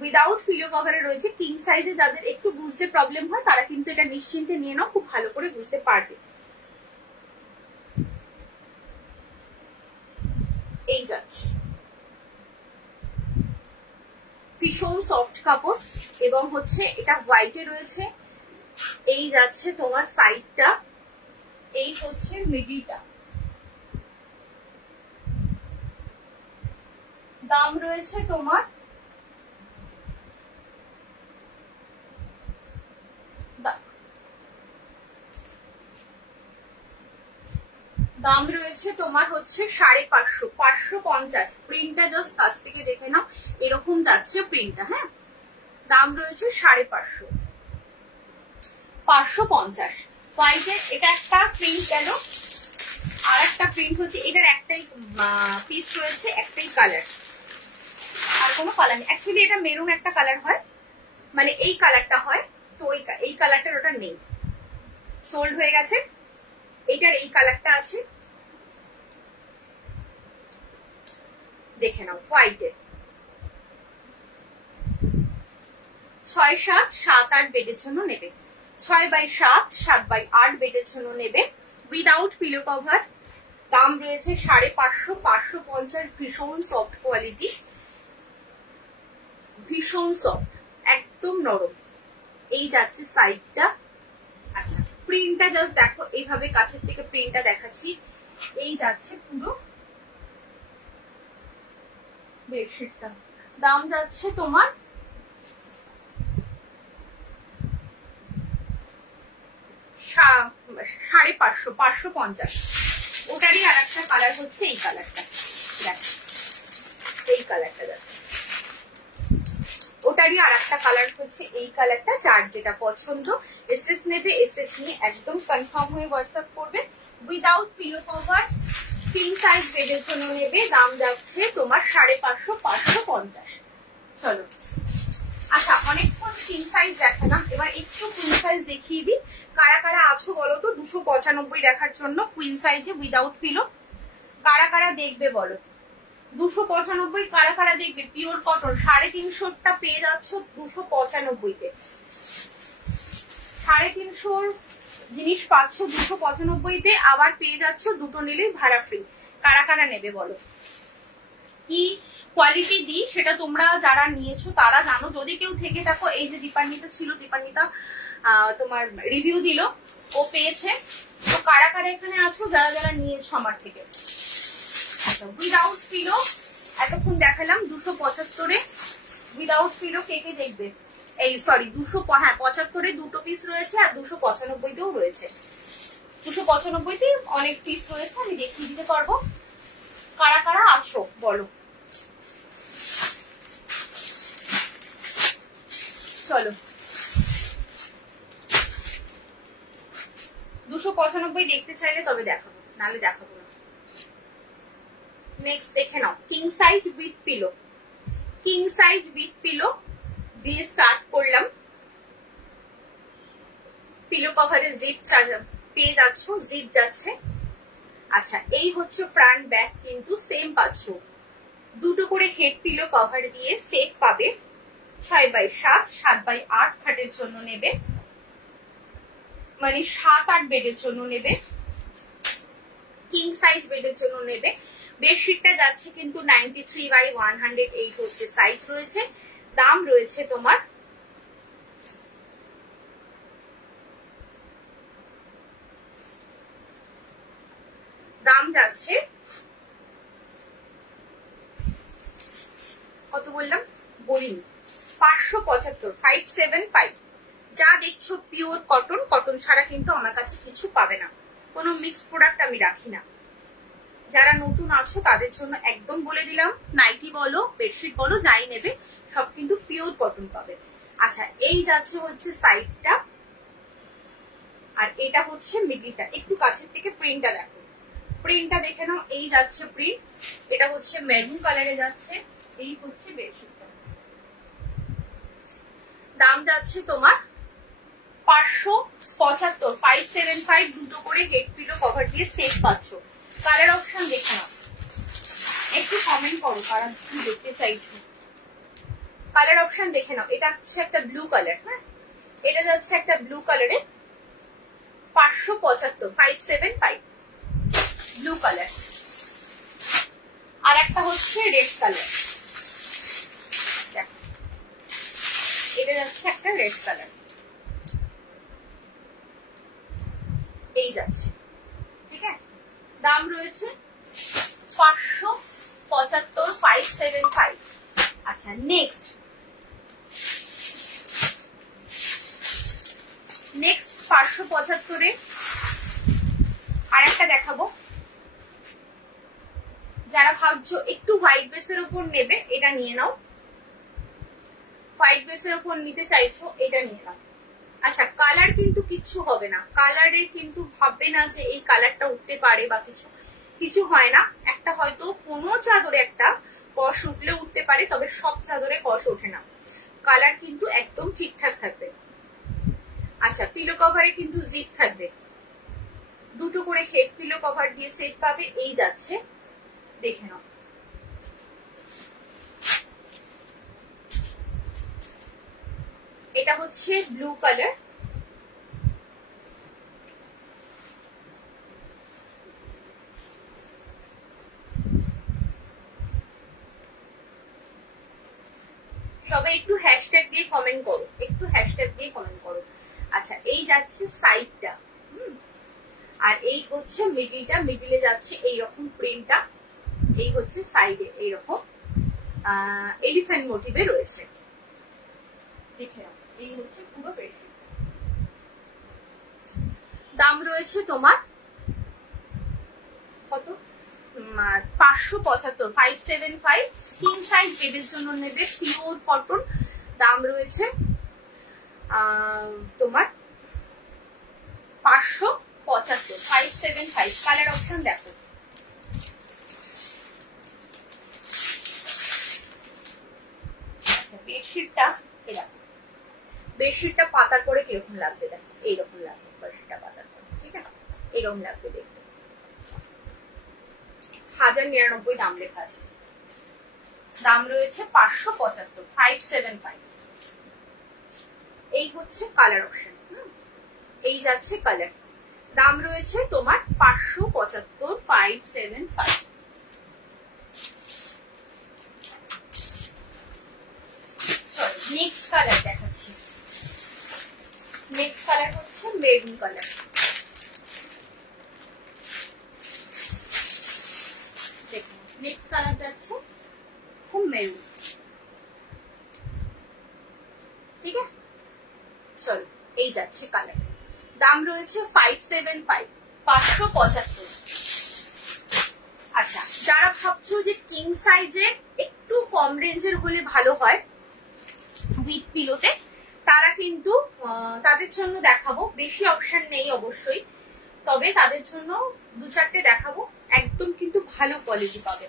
উইদাউট পিলো কভারে রয়েছে। কিং সাইজে যাদের একটু বুঝতে প্রবলেম হয় তারা কিন্তু এটা নিশ্চিন্তে নিয়ে নাও, খুব ভালো করে বুঝতে পারবে। এই যাচ্ছে ভীষণ সফট কাপড়, এবং হচ্ছে এটা হোয়াইটে রয়েছে। এই যাচ্ছে তোমার সাইডটা, এই হচ্ছে মিডিলটা। দাম রয়েছে তোমার 550, 550। প্রিন্টটা জাস্ট কাছ থেকে দেখে নাও, এরকম যাচ্ছে প্রিন্টটা। হ্যাঁ, দাম রয়েছে 550, 550। হোয়াইটের এটা একটা প্রিন্ট গেল, আর একটা প্রিন্ট হচ্ছে, এটার একটাই পিস রয়েছে, একটাই কালার, আর কোনো কালার নেই। অ্যাকচুয়ালি এটা মেরুন একটা কালার হয়, মানে এই কালারটা হয়, তো এই কালারটার ওটা নেই, সোল্ড হয়ে গেছে। এইটার এই কালারটা আছে, দেখে নাও হোয়াইটের। 6-7, 7-8 বেডের জন্য নেবে, 6x7, 7x8 বেডের জন্য নেবে, উইদাউট পিলো কভার। দাম রয়েছে 550, 550। ভীষণ সফট কোয়ালিটি, ভীষণ সফট, একদম নরম। এই যাচ্ছে সাইডটা। আচ্ছা প্রিন্টটা জাস্ট দেখো, এইভাবে কাছের থেকে প্রিন্টটা দেখাচ্ছি। এই যাচ্ছে পুরো বেডশিটটা। দাম যাচ্ছে তোমার 550, 550। ওটারই আর একটা কালার হচ্ছে এই কালারটা, এই কালারটা যাচ্ছে। ওটারই আর একটা কালার হচ্ছে এই কালারটা। যার যেটা পছন্দ এসএস নেবে, এসএস নিয়ে একদম কনফার্ম হয়ে হোয়াটসঅ্যাপ করবে। Without pillow cover, king size বেডের জন্য নেবে। দাম যাচ্ছে তোমার 550, 550। চলো আচ্ছা অনেকক্ষণ কিং সাইজ দেখালাম, এবার একটু কুইন সাইজ দেখিয়ে দিই। কারা কারা আছো বলো তো 295 দেখার জন্য কুইন সাইজে উইদাউট পিলো? কারা কারা দেখবে বলো? 295 কারা কারা দেখবে? পিওর কটন 350টা পেয়ে যাচ্ছ 295-তে। 350 জিনিস পাচ্ছ 295-তে, আবার পেয়ে যাচ্ছ দুটো নিলেই ভাড়া ফ্রি। কারা কারা নেবে বলো? কি কোয়ালিটি দিই সেটা তোমরা যারা নিয়েছো তারা জানো। যদি কেউ থেকে থাকো, এই যে দীপান্বিতা ছিল, দীপান্বিতা তোমার রিভিউ দিল, ও পেয়েছে। তো কারা কারা এখানে আছো যারা যারা নিয়েছো আমার থেকে? উইদাউট পিলো এতক্ষণ দেখালাম 275-এ উইদাউট পিলো। কে কে দেখবে? এই সরি 275-এ দুটো পিস রয়েছে, আর 295-তেও রয়েছে। 295-তে অনেক পিস রয়েছে, আমি দেখিয়ে দিতে পারবো। কারা কারা আছো বলো? চলো 295 দেখতে চাইলে তবে দেখাবো, নাহলে দেখাবো না। নেক্সট দেখে নাও king size with pillow. King size with pillow দিয়ে স্টার্ট করলাম। পিলো কভারে জিপ পেয়ে যাচ্ছ, জিপ যাচ্ছে। আচ্ছা এই হচ্ছে ফ্রন্ট ব্যাক, কিন্তু সেম পাচ্ছ। দুটো করে হেড পিলো কভার দিয়ে সেট পাবে। 6x7, 7x8 খাটের জন্য নেবে। মানে 7-8 বেডের জন্য নেবে, কিং সাইজ বেডের জন্য নেবে। বেডশিটটা যাচ্ছে কিন্তু 93/108 হচ্ছে সাইজ রয়েছে। দাম রয়েছে তোমার যাচ্ছে কত বললাম বলিনি, 575, 575। যা দেখছো পিওর কটন, কটন ছাড়া কিন্তু আমার কাছে কিছু পাবে না, কোনো মিক্স প্রোডাক্ট আমি রাখি না। যারা নতুন আছো তাদের জন্য একদম বলে দিলাম, নাইটি বলো বেডশিট বলো যাই নেবে সব কিন্তু পিওর কটন পাবে। আচ্ছা এই যাচ্ছে হচ্ছে সাইডটা, আর এটা হচ্ছে মিডলটা। একটু কাছের থেকে প্রিন্টটা দেখো, প্রিন্টটা দেখে নাও। এই যাচ্ছে প্রিন্ট, এটা হচ্ছে মেরুন কালারে যাচ্ছে। এই হচ্ছে বেডশিটটা, দাম যাচ্ছে তোমার 575, 575। দুটো করে হেড পিলো কভার দিয়ে সেট পাচ্ছ। কালার অপশন দেখে নাও, একটু কমেন্ট করো কারা কি দেখতে চাইছো। কালার অপশন দেখে নাও, এটা হচ্ছে একটা ব্লু কালার, হ্যাঁ এটা যাচ্ছে একটা ব্লু কালারে 575, 575 ব্লু কালার। আর একটা হচ্ছে রেড কালার, এটা যাচ্ছে একটা রেড কালার, এই যাচ্ছে, ঠিক আছে। দাম রয়েছে 575, 575। আচ্ছা নেক্সট 575-এ আর একটা দেখাবো। যারা ভাবছো একটু হোয়াইট বেসের উপর নেবে এটা নিয়ে নাও, হোয়াইট বেসের উপর নিতে চাইছো এটা নিয়ে নাও। আচ্ছা কালার কিন্তু কিচ্ছু হবে না, কালারের কিন্তু ভাববে না যে এই কালারটা উঠতে পারে বা কিছু হয় না। একটা হয়তো কোনো চাদরে একটা কষ উঠলে উঠতে পারে, তবে সব চাদরে কষ ওঠে না, কালার কিন্তু একদম ঠিকঠাক থাকবে। আচ্ছা পিলো কভারে কিন্তু জিপ থাকবে, দুটো করে হেড পিলো কভার দিয়ে সেট পাবে। এই যাচ্ছে, দেখে নাও। এটা হচ্ছে ব্লু কালার, সবাই একটু হ্যাশট্যাগ দিয়ে কমেন্ট করো, একটু হ্যাশট্যাগ দিয়ে কমেন্ট করো। আচ্ছা এই যাচ্ছে সাইডটা, আর এই হচ্ছে মিডিলটা, মিডিলে যাচ্ছে এইরকম প্রিন্টটা, এই হচ্ছে সাইডে এইরকম এলিফ্যান্ট মোটিভে রয়েছে। দেখে নাও, এই হচ্ছে পুরো বেডশিট। দাম রয়েছে তোমার কত, 575, 575। কিং সাইজ বেডের জন্য নেবে, পিওর কটন। দাম রয়েছে তোমার 575, 575। কালার অপশন দেখো, আচ্ছা বেডশিটটা এরকম, বেডশিটটা পাতা করে কিরকম লাগবে দেখো, এইরকম লাগবে বেডশিটটা পাতা করে, ঠিক আছে এরকম লাগবে দেখতে। 1099 দাম লেখা আছে, দাম রয়েছে 575, 575। এই হচ্ছে কালার অপশন, এই যাচ্ছে কালার। দাম রয়েছে তোমার 575, 575। চলো নেক্সট কালার দেখাচ্ছি। নেক্সট কালার হচ্ছে মেরুন কালার। দেখুন নেক্সট কালার যাচ্ছে খুব মেরুন, ঠিক আছে। চলো এই যাচ্ছে কালার, দাম রয়েছে 575, 575। আচ্ছা যারা ভাবছো যে কিং সাইজে একটু কম রেঞ্জের হলে ভালো হয় উইথ পিলোতে, তারা কিন্তু তাদের জন্য দেখাবো। বেশি অপশন নেই অবশ্যই, তবে তাদের জন্য 2-4টে দেখাবো, একদম কিন্তু ভালো কোয়ালিটি পাবে।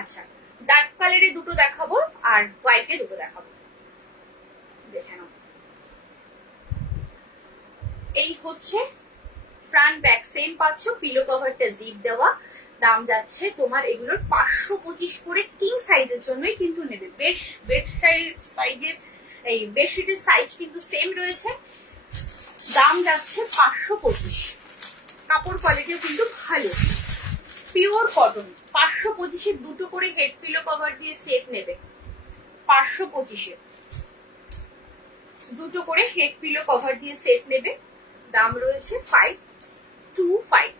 আচ্ছা ডার্ক কালারে দুটো দেখাবো আর হোয়াইটে দুটো দেখাবো, দেখে নাও। এই হচ্ছে ফ্রন্ট ব্যাক সেম পাচ্ছ, পিলো কভারটা জিপ দেওয়া। দাম যাচ্ছে তোমার এগুলোর 525 করে। কিং সাইজের জন্যই কিন্তু নেবে। বেড সাইজের এই বেডশিটের সাইজ কিন্তু সেম রয়েছে। দাম যাচ্ছে 525। কাপড় কোয়ালিটিও কিন্তু ভালো, পিওর কটন। 525-এ দুটো করে হেড পিলো কভার দিয়ে সেট নেবে। 525-এ দুটো করে হেড পিলো কভার দিয়ে সেট নেবে। দাম রয়েছে 525।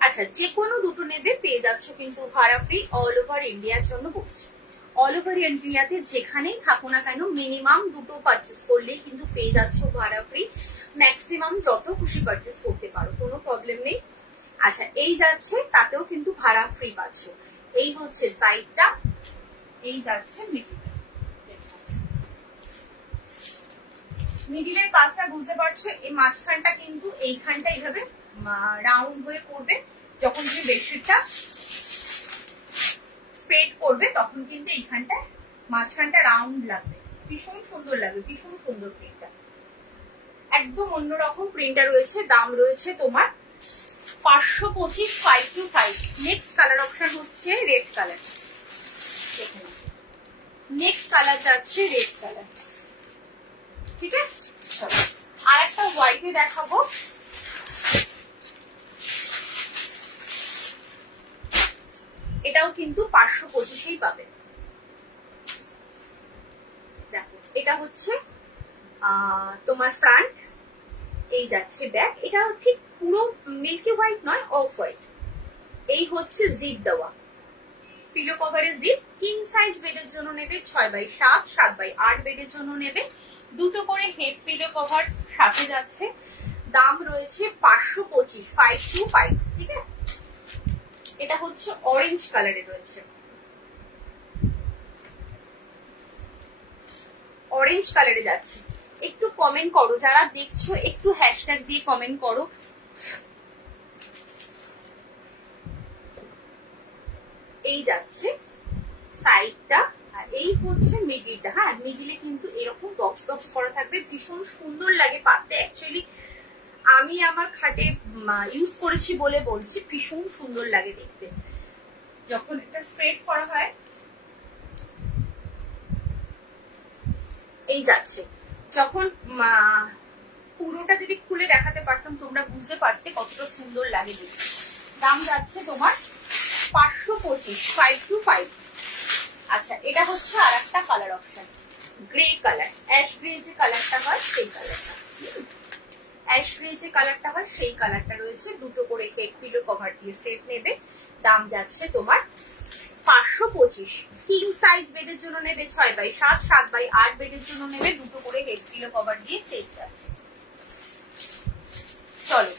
আচ্ছা, যে কোনো দুটো নেবে পেয়ে যাচ্ছ কিন্তু ভাড়া ফ্রি। অল ওভার ইন্ডিয়ার জন্য বলছি, অল ওভার ইন্ডিয়াতে যেখানেই থাকো না কেন মিনিমাম দুটো পারচেস করলেই কিন্তু পেয়ে যাচ্ছ ভাড়া ফ্রি। ম্যাক্সিমাম যত খুশি পারচেস করতে পারো, কোনো প্রবলেম নেই। আচ্ছা, এই যাচ্ছে তাতেও কিন্তু ভাড়া ফ্রি পাচ্ছ। এই হচ্ছে সাইডটা, এই যাচ্ছে মিডিলের কাজটা বুঝতে পারছো। এই মাঝখানটা কিন্তু এইখানটা এইভাবে রাউন্ড হয়ে পড়বে। যখন তুমি বেডশিটটা স্প্রেড করবে তখন কিন্তু এইখানটা মাঝখানটা রাউন্ড লাগবে, ভীষণ সুন্দর লাগবে, ভীষণ সুন্দর প্রিন্টটা, একদম অন্যরকম প্রিন্টটা রয়েছে। দাম রয়েছে তোমার 525, 525। নেক্সট কালার অপশন হচ্ছে রেড কালার। নেক্সট কালার যাচ্ছে রেড কালার, ঠিক আছে। চলো আর একটা হোয়াইটে দেখাবো। এটাও কিন্তু 525-এই পাবে। দেখো, এটা হচ্ছে তোমার ফ্রন্ট, এই যাচ্ছে ব্যাক। এটা ঠিক পুরো মিল্কি হোয়াইট নয়, অফ হোয়াইট। এই হচ্ছে জিপ দেওয়া, পিলো কভারের জিপ। কিং সাইজ বেডের জন্য নেবে 6x7, 7x8 বেডের জন্য নেবে। দুটো করে হেড পিলো কভার সাথে যাচ্ছে। দাম রয়েছে 525, 525, ঠিক আছে। এটা হচ্ছে অরেঞ্জ কালারে রয়েছে, অরেঞ্জ কালারে যাচ্ছে। একটু কমেন্ট করো যারা দেখছো, একটু হ্যাশট্যাগ দিয়ে কমেন্ট করো। এই যাচ্ছে সাইডটা, আর এই হচ্ছে মিডিলটা। হ্যাঁ, মিডিলে কিন্তু এরকম বক্স বক্স করা থাকবে, ভীষণ সুন্দর লাগে পাততে। অ্যাকচুয়ালি আমি আমার খাটে ইউজ করেছি বলে বলছি, ভীষণ সুন্দর লাগে দেখতে যখন এটা স্প্রেড করা হয়। এই যাচ্ছে, যখন পুরোটা যদি খুলে দেখাতে পারতাম তোমরা বুঝতে পারতে কতটা সুন্দর লাগে দেখতে। দাম যাচ্ছে তোমার 525, 525। আচ্ছা, এটা হচ্ছে আর একটা colour option, grey colour. Ash grey যে কালারটা হয় সেই কালারটা, অ্যাশ গ্রে যে কালারটা হয় সেই কালারটা রয়েছে। দুটো করে হেড পিলো কভার দিয়ে সেট নেবে। দাম যাচ্ছে তোমার 525। কিং সাইজ বেডের জন্য নেবে 6x7, 7x8 বেডের জন্য নেবে। দুটো করে হেড পিলো কভার দিয়ে সেট যাচ্ছে। চলো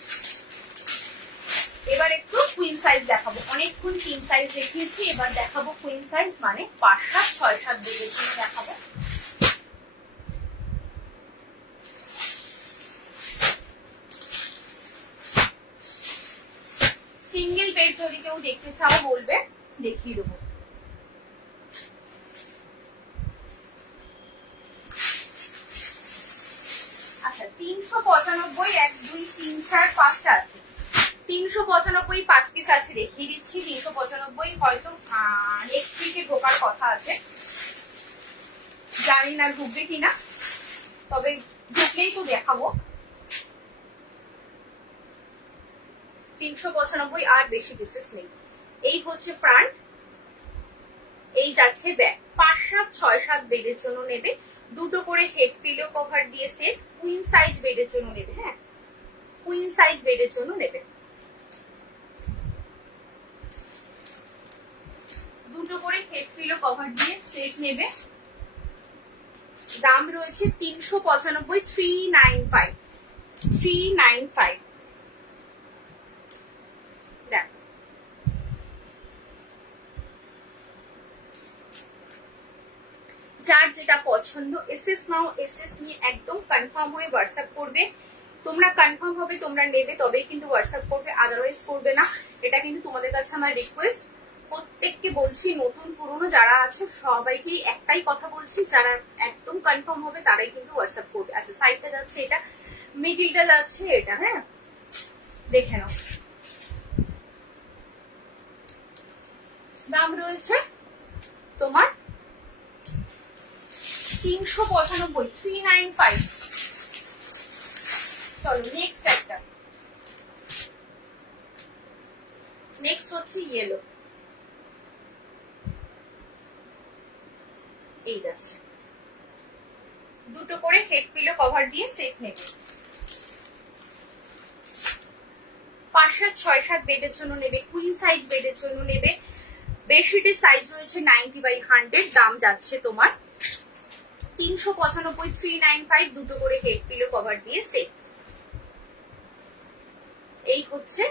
এবার একটু কুইন সাইজ দেখাবো। অনেকক্ষণ কিং সাইজ দেখিয়েছি, এবার দেখাবো কুইন সাইজ, মানে 5-7, 6-7 বেডের জন্য দেখাবো। সিঙ্গেল বেড যদি কেউ দেখতে চাও বলবে, দেখিয়ে দেবো। আচ্ছা, 395, 1, 2, 3, 4, 5টা আছে। 395 5 পিস আছে, দেখিয়ে দিচ্ছি। 395 হয়তো নেক্সট উইকে ঢোকার কথা আছে, জানি না ঢুকবে কিনা, তবে ঢুকলেই তো দেখাবো। 395 আর বেশি পিসেস নেই। এই হচ্ছে ফ্রন্ট, এই যাচ্ছে ব্যাক। 5-7, 6-7 বেডের জন্য নেবে। দুটো করে হেড পিলো কভার দিয়ে সেট। কুইন সাইজ বেডের জন্য নেবে। হ্যাঁ, কুইন সাইজ বেডের জন্য নেবে। দুটো করে হেড পিলো কভার দিয়ে সেট নেবে। দাম রয়েছে 395, 395, 395। যার যেটা পছন্দ এসএস নাও, এসএস নিয়ে একদম কনফার্ম হয়ে হোয়াটসঅ্যাপ করবে। তোমরা কনফার্ম হবে তোমরা নেবে তবেই কিন্তু হোয়াটসঅ্যাপ করবে, আদারওয়াইজ করবে না। এটা কিন্তু তোমাদের কাছে আমার রিকোয়েস্ট। প্রত্যেককে বলছি, নতুন পুরনো যারা আছে সবাইকেই একটাই কথা বলছি, যারা একদম কনফার্ম হবে তারাই কিন্তু হোয়াটসঅ্যাপ করবে। আচ্ছা, সাইডটা যাচ্ছে এটা, মিডিলটা যাচ্ছে এটা। হ্যাঁ, দেখে নাও। দাম রয়েছে তোমার 395, 395। চলো নেক্সট একটা, নেক্সট হচ্ছে ইয়েলো। এই যাচ্ছে, দুটো করে হেড পিলো কভার দিয়ে সেট নেবে। 5, 6, 7 বেডের জন্য নেবে, কুইন সাইজ বেডের জন্য নেবে। বেডশিটের সাইজ রয়েছে 90/100। দাম যাচ্ছে তোমার 395, 395, দুটো করে হেড পিলো কভার দিয়ে সেট। এই হচ্ছে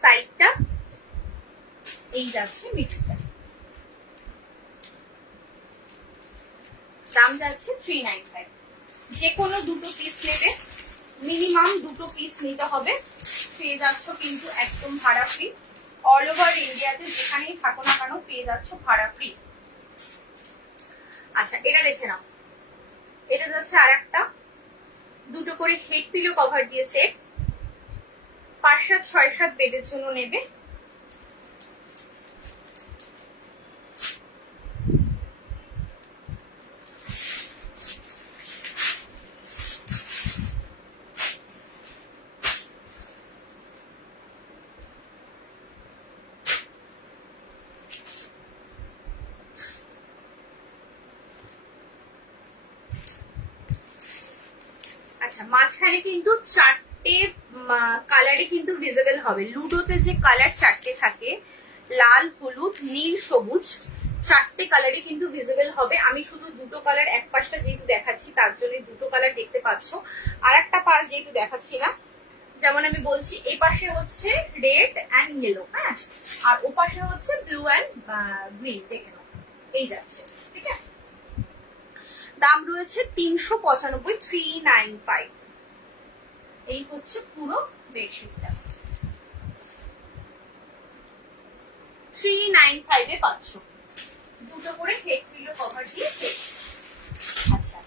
সাইডটা, এই যাচ্ছে মিডিলটা। দাম যাচ্ছে 395। যে কোনো দুটো পিস নেবে, মিনিমাম দুটো পিস নিতে হবে। পেয়ে যাচ্ছ কিন্তু একদম ভাড়া ফ্রি। অল ওভার ইন্ডিয়াতে যেখানেই থাকো না কেন পেয়ে যাচ্ছ ভাড়া ফ্রি। আচ্ছা এটা দেখে নাও, এটা যাচ্ছে আর একটা, দুটো করে হেড পিলো কভার দিয়ে সেট। 5, 7, 6, 7 বেডের জন্য নেবে। আচ্ছা মাঝখানে কিন্তু 4টে কালারে কিন্তু ভিজিবল হবে। লুডোতে যে কালার 4টে থাকে, লাল, হলুদ, নীল, সবুজ, 4টে কালারে কিন্তু ভিজিবল হবে। আমি শুধু দুটো কালার এক পাশটা যেহেতু দেখাচ্ছি তার জন্য দুটো কালার দেখতে পাচ্ছ, আর একটা পাশ যেহেতু দেখাচ্ছি না। যেমন আমি বলছি এই পাশে হচ্ছে রেড অ্যান্ড ইয়েলো, হ্যাঁ, আর ও পাশে হচ্ছে ব্লু অ্যান্ড গ্রিন। দেখে নাও, এই যাচ্ছে, ঠিক আছে। দাম রয়েছে 395, 395। এই হচ্ছে পুরো বেডশিটটা 395 এ পাচ্ছ, দুটো করে হেড পিলো কভার দিয়ে সেট। আচ্ছা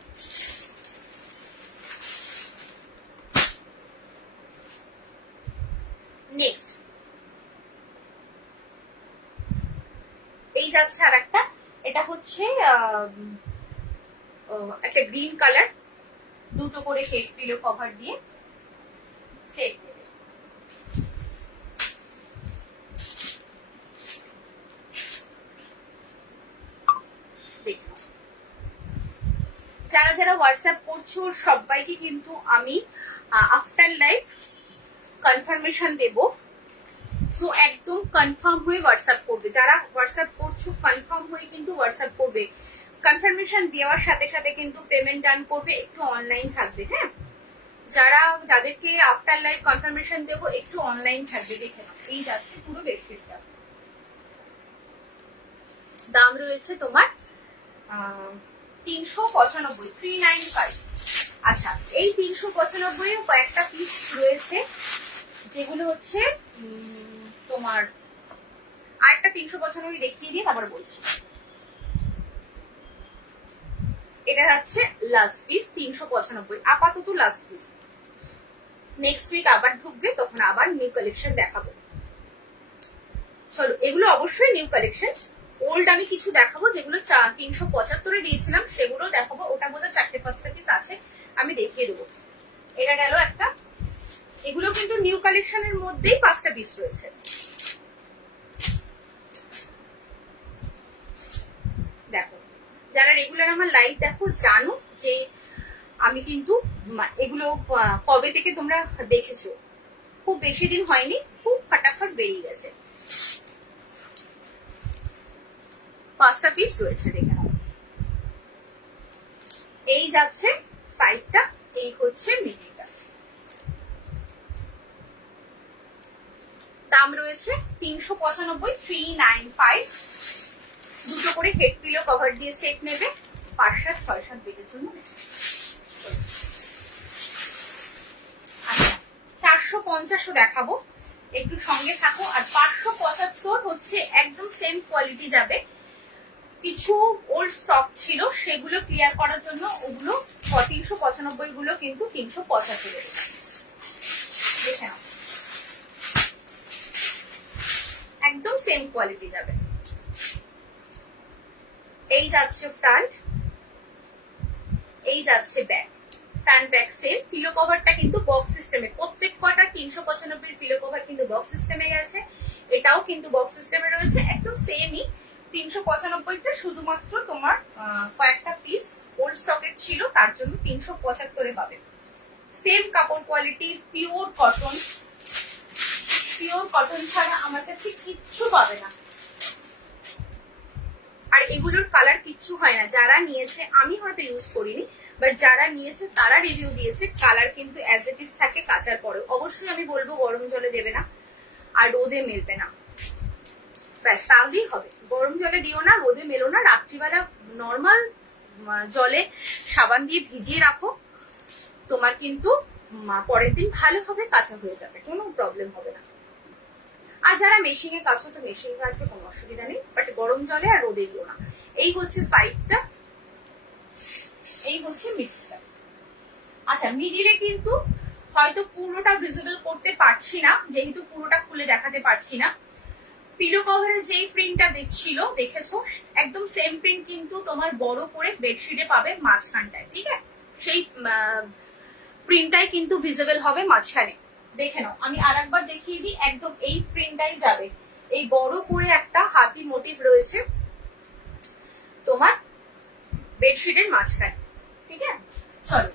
নেক্সট এই যাচ্ছে আর একটা, এটা হচ্ছে একটা গ্রিন কালার, দুটো করে হেড পিলো কভার দিয়ে সেট দেবে। যারা যারা হোয়াটসঅ্যাপ করছো সবাইকে কিন্তু আমি আফটার লাইভ কনফার্মেশন দেব। সো একদম কনফার্ম হয়ে হোয়াটসঅ্যাপ করবে। যারা হোয়াটসঅ্যাপ করছো কনফার্ম হয়ে কিন্তু হোয়াটসঅ্যাপ করবে। কনফার্মেশন দেওয়ার সাথে সাথে কিন্তু পেমেন্ট ডান করবে, একটু অনলাইন থাকবে। হ্যাঁ, যাদেরকে আফটার লাইভ কনফার্মেশন দেবো একটু অনলাইন থাকবে। দেখে নাও, এই যাচ্ছে পুরো বেডশিটটা। দাম রয়েছে তোমার 395, 395। আচ্ছা এই 395 এর কয়েকটা পিস রয়েছে যেগুলো হচ্ছে তোমার, আরেকটা 395 দেখিয়ে দিয়ে তারপর বলছি। এটা যাচ্ছে লাস্ট পিস 395, আপাতত লাস্ট পিস। নেক্সট উইক আবার ঢুকবে, তখন আবার নিউ কালেকশন দেখাবো। চলো এগুলো অবশ্যই নিউ কালেকশন। ওল্ড আমি কিছু দেখাবো, যেগুলো 375 দিয়েছিলাম সেগুলো দেখাবো। ওটা বোধহয় 4-5টা পিস আছে, আমি দেখিয়ে দেবো। এটা গেল একটা। এগুলো কিন্তু নিউ কালেকশনের মধ্যেই 5টা পিস রয়েছে। দেখো যারা রেগুলার আমার লাইভ দেখো জানো যে আমি কিন্তু এগুলো কবে থেকে তোমরা দেখেছো, খুব বেশি দিন হয়নি, খুব ফাটাফাট বেরিয়ে গেছে। 5টা পিস রয়েছে, দেখে নাও। এই যাচ্ছে সাইডটা, এই হচ্ছে মিডিলটা। দাম রয়েছে 395, 395। দুটো করে হেড পিলো কভার দিয়ে সেট নেবে। 5, 7, 6, 7 বেডের জন্য। আচ্ছা 450ও দেখাবো, একটু সঙ্গে থাকো। আর 575 হচ্ছে একদম সেম কোয়ালিটি যাবে। কিছু ওল্ড স্টক ছিল সেগুলো ক্লিয়ার করার জন্য ওগুলো 395 গুলো কিন্তু 385 দেবে। দেখে নাও একদম সেম সেম কোয়ালিটি যাবে। এই যাচ্ছে ফ্রন্ট, এই যাচ্ছে back, front back same. Pillow কভারটা কিন্তু বক্স সিস্টেমে, প্রত্যেক কটা 395 পিলো কভার কিন্তু বক্স সিস্টেমে গেছে, এটাও কিন্তু বক্স সিস্টেমে রয়েছে, একদম সেমই। 395টা শুধুমাত্র তোমার কয়েকটা পিস ওল্ড স্টকের ছিল, তার জন্য 375 পাবে। সেম কাপড় quality, pure cotton, pure cotton ছাড়া আমার কাছে কিচ্ছু পাবে না। আর এগুলোর কালার কিচ্ছু হয় না, যারা নিয়েছে, আমি হয়তো ইউজ করিনি, বাট যারা নিয়েছে তারা রিভিউ দিয়েছে কালার কিন্তু অ্যাজ ইট ইজ থাকে কাচার পরে। অবশ্যই আমি বলবো গরম জলে দেবে না আর রোদে মেলবে না, ব্যাস তাহলেই হবে। গরম জলে দিও না, রোদে মেলো না, রাত্রিবেলা নর্মাল জলে সাবান দিয়ে ভিজিয়ে রাখো, তোমার কিন্তু পরের দিন ভালোভাবে কাঁচা হয়ে যাবে, কোনো প্রবলেম হবে না। আর যারা মেশিন এ কাছো তো মেশিন এ কাচবে, কোনো অসুবিধা নেই, বাট গরম জলে আর রোদে দিও না। এই হচ্ছে সাইডটা, এই হচ্ছে মিডলটা। আচ্ছা, মিডিলে কিন্তু হয়তো পুরোটা ভিজিবল করতে পারছি না, যেহেতু পুরোটা খুলে দেখাতে পারছি না। পিলো কভারের যেই প্রিন্টটা দেখছিল, দেখেছো, একদম সেম প্রিন্ট কিন্তু তোমার বড় করে বেডশিটে পাবে মাঝখানটায়, ঠিক আছে? সেই প্রিন্টটাই কিন্তু ভিজিবল হবে মাঝখানে। দেখে নাও, আমি আরেকবার দেখিয়ে দিই, একদম এই প্রিন্টটাই যাবে। এই বড় করে একটা হাতি মোটিভ রয়েছে তোমার বেডশিটের মাঝখানে, ঠিক আছে? চলো,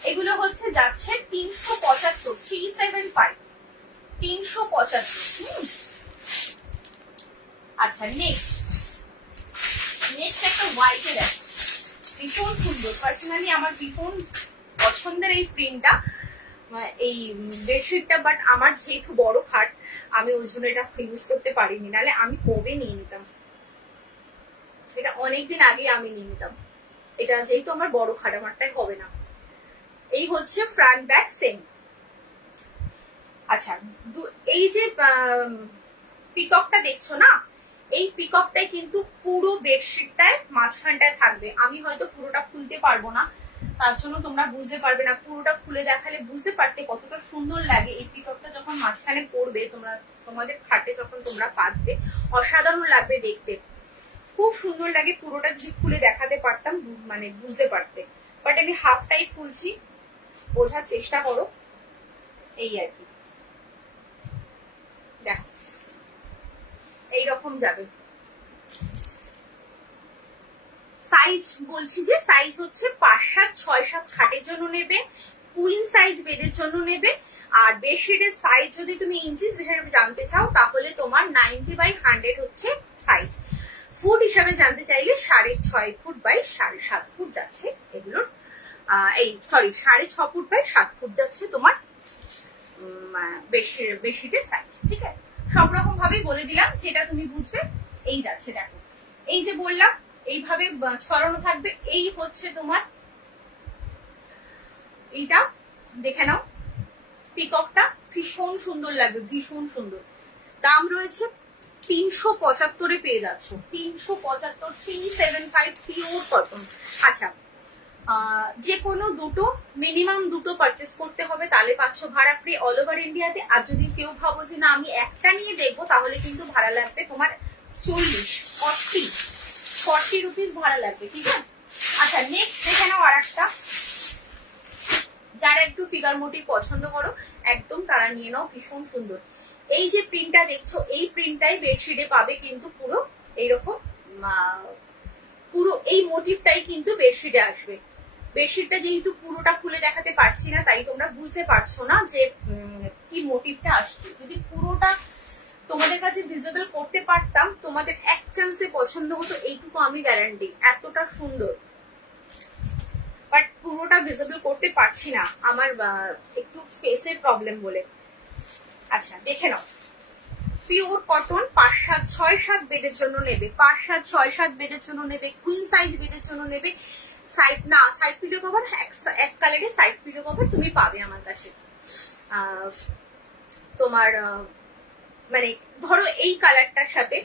এগুলো হচ্ছে যাচ্ছে 375, 375, 375। আচ্ছা, নেক্সট একটা হোয়াইটে দেখো, ভীষণ সুন্দর, পার্সোনালি আমার ভীষণ পছন্দের এই প্রিন্টটা, এই বেডশিটটা, বাট আমার যেহেতু বড় খাট আমি ওই জন্য এটা ইউজ করতে পারিনি, নাহলে আমি কবে নিয়ে নিতাম, এটা অনেকদিন আগে আমি নিয়ে নিতাম। এটা যেহেতু আমার বড় খাট, আমারটাই হবে না। এই হচ্ছে ফ্রন্ট ব্যাক সেম। আচ্ছা, এই যে পিককটা দেখছো না, এই পিককটাই কিন্তু পুরো বেডশিটটায় মাঝখানটায় থাকবে। আমি হয়তো পুরোটা খুলতে পারবো না, তার জন্য তোমরা বুঝতে পারবে না, পুরোটা খুলে দেখালে বুঝতে পারতে কতটা সুন্দর লাগে। এই পিককটা যখন মাঝখানে পড়বে, তোমরা তোমাদের খাটে যখন তোমরা পাতবে, অসাধারণ লাগবে দেখতে, খুব সুন্দর লাগে। পুরোটা যদি খুলে দেখাতে পারতাম, মানে বুঝতে পারতে, বাট আমি হাফটাই খুলছি, বোঝার চেষ্টা করো, এই আর কি। দেখো, এইরকম যাবে। সাইজ বলছি যে, সাইজ হচ্ছে 5, 7, 6, 7 খাটের জন্য নেবে, কুইন সাইজ বেডের জন্য নেবে। আর বেডশিটের সাইজ যদি তুমি ইঞ্চিস হিসেবে জানতে চাও, তাহলে তোমার 90/100 হচ্ছে সাইজ। ফুট হিসাবে জানতে চাইলে 6.5 ফুট বাই 7.5 ফুট যাচ্ছে এগুলোর, এই সরি 6.5 ফুট বাই 7 ফুট যাচ্ছে তোমার বেডশিটের সাইজ, ঠিক আছে? সব রকম ভাবেই বলে দিলাম, যেটা তুমি বুঝবে। এই যাচ্ছে, দেখো, এই যে বললাম এইভাবে ছড়ানো থাকবে। এই হচ্ছে তোমার, এইটা দেখে নাও, পিককটা ভীষণ সুন্দর লাগবে, ভীষণ সুন্দর। দাম রয়েছে 375 পেয়ে যাচ্ছ, 375, 375 পিওর কটন। আচ্ছা, যে কোনো দুটো, মিনিমাম দুটো পারচেস করতে হবে, তাহলে পাচ্ছ ভাড়া ফ্রি অল ওভার ইন্ডিয়াতে। আর যদি কেউ ভাবো যে না আমি একটা নিয়ে দেখবো, তাহলে কিন্তু ভাড়া লাগবে তোমার 40 রুপিস ভাড়া লাগবে, ঠিক আছে? আচ্ছা, নেক্সট দেখে নাও আর একটা, যারা একটু ফিগার মোটিভ পছন্দ করো একদম, তারা নিয়ে নাও, ভীষণ সুন্দর। এই যে প্রিন্টটা দেখছো, এই প্রিন্টটাই বেডশিটে পাবে কিন্তু পুরো এইরকম, পুরো এই মোটিভটাই কিন্তু বেডশিটে আসবে। বেডশিটটা যেহেতু পুরোটা খুলে দেখাতে পারছি না, তাই তোমরা বুঝতে পারছো না যে কি মোটিভটা আসছে। যদি পুরোটা তোমাদের কাছে ভিজিবল করতে পারতাম, তোমাদের এক চান্সে পছন্দ হতো, এইটুকু আমি গ্যারান্টি, এতটা সুন্দর। বাট পুরোটা ভিজিবল করতে পারছি না, আমার একটু স্পেসের প্রবলেম বলে। আচ্ছা, দেখে নাও, পিওর কটন, 5, 7, 6, 7 বেডের জন্য নেবে, 5, 7, 6, 7 বেডের জন্য নেবে, কুইন সাইজ বেডের জন্য নেবে। সাইড না, সাইড পিলো কভার, এক কালারের সাইড পিলো কভার তুমি পাবে আমার কাছে। তোমার মানে ধরো এই কালারটার সাথে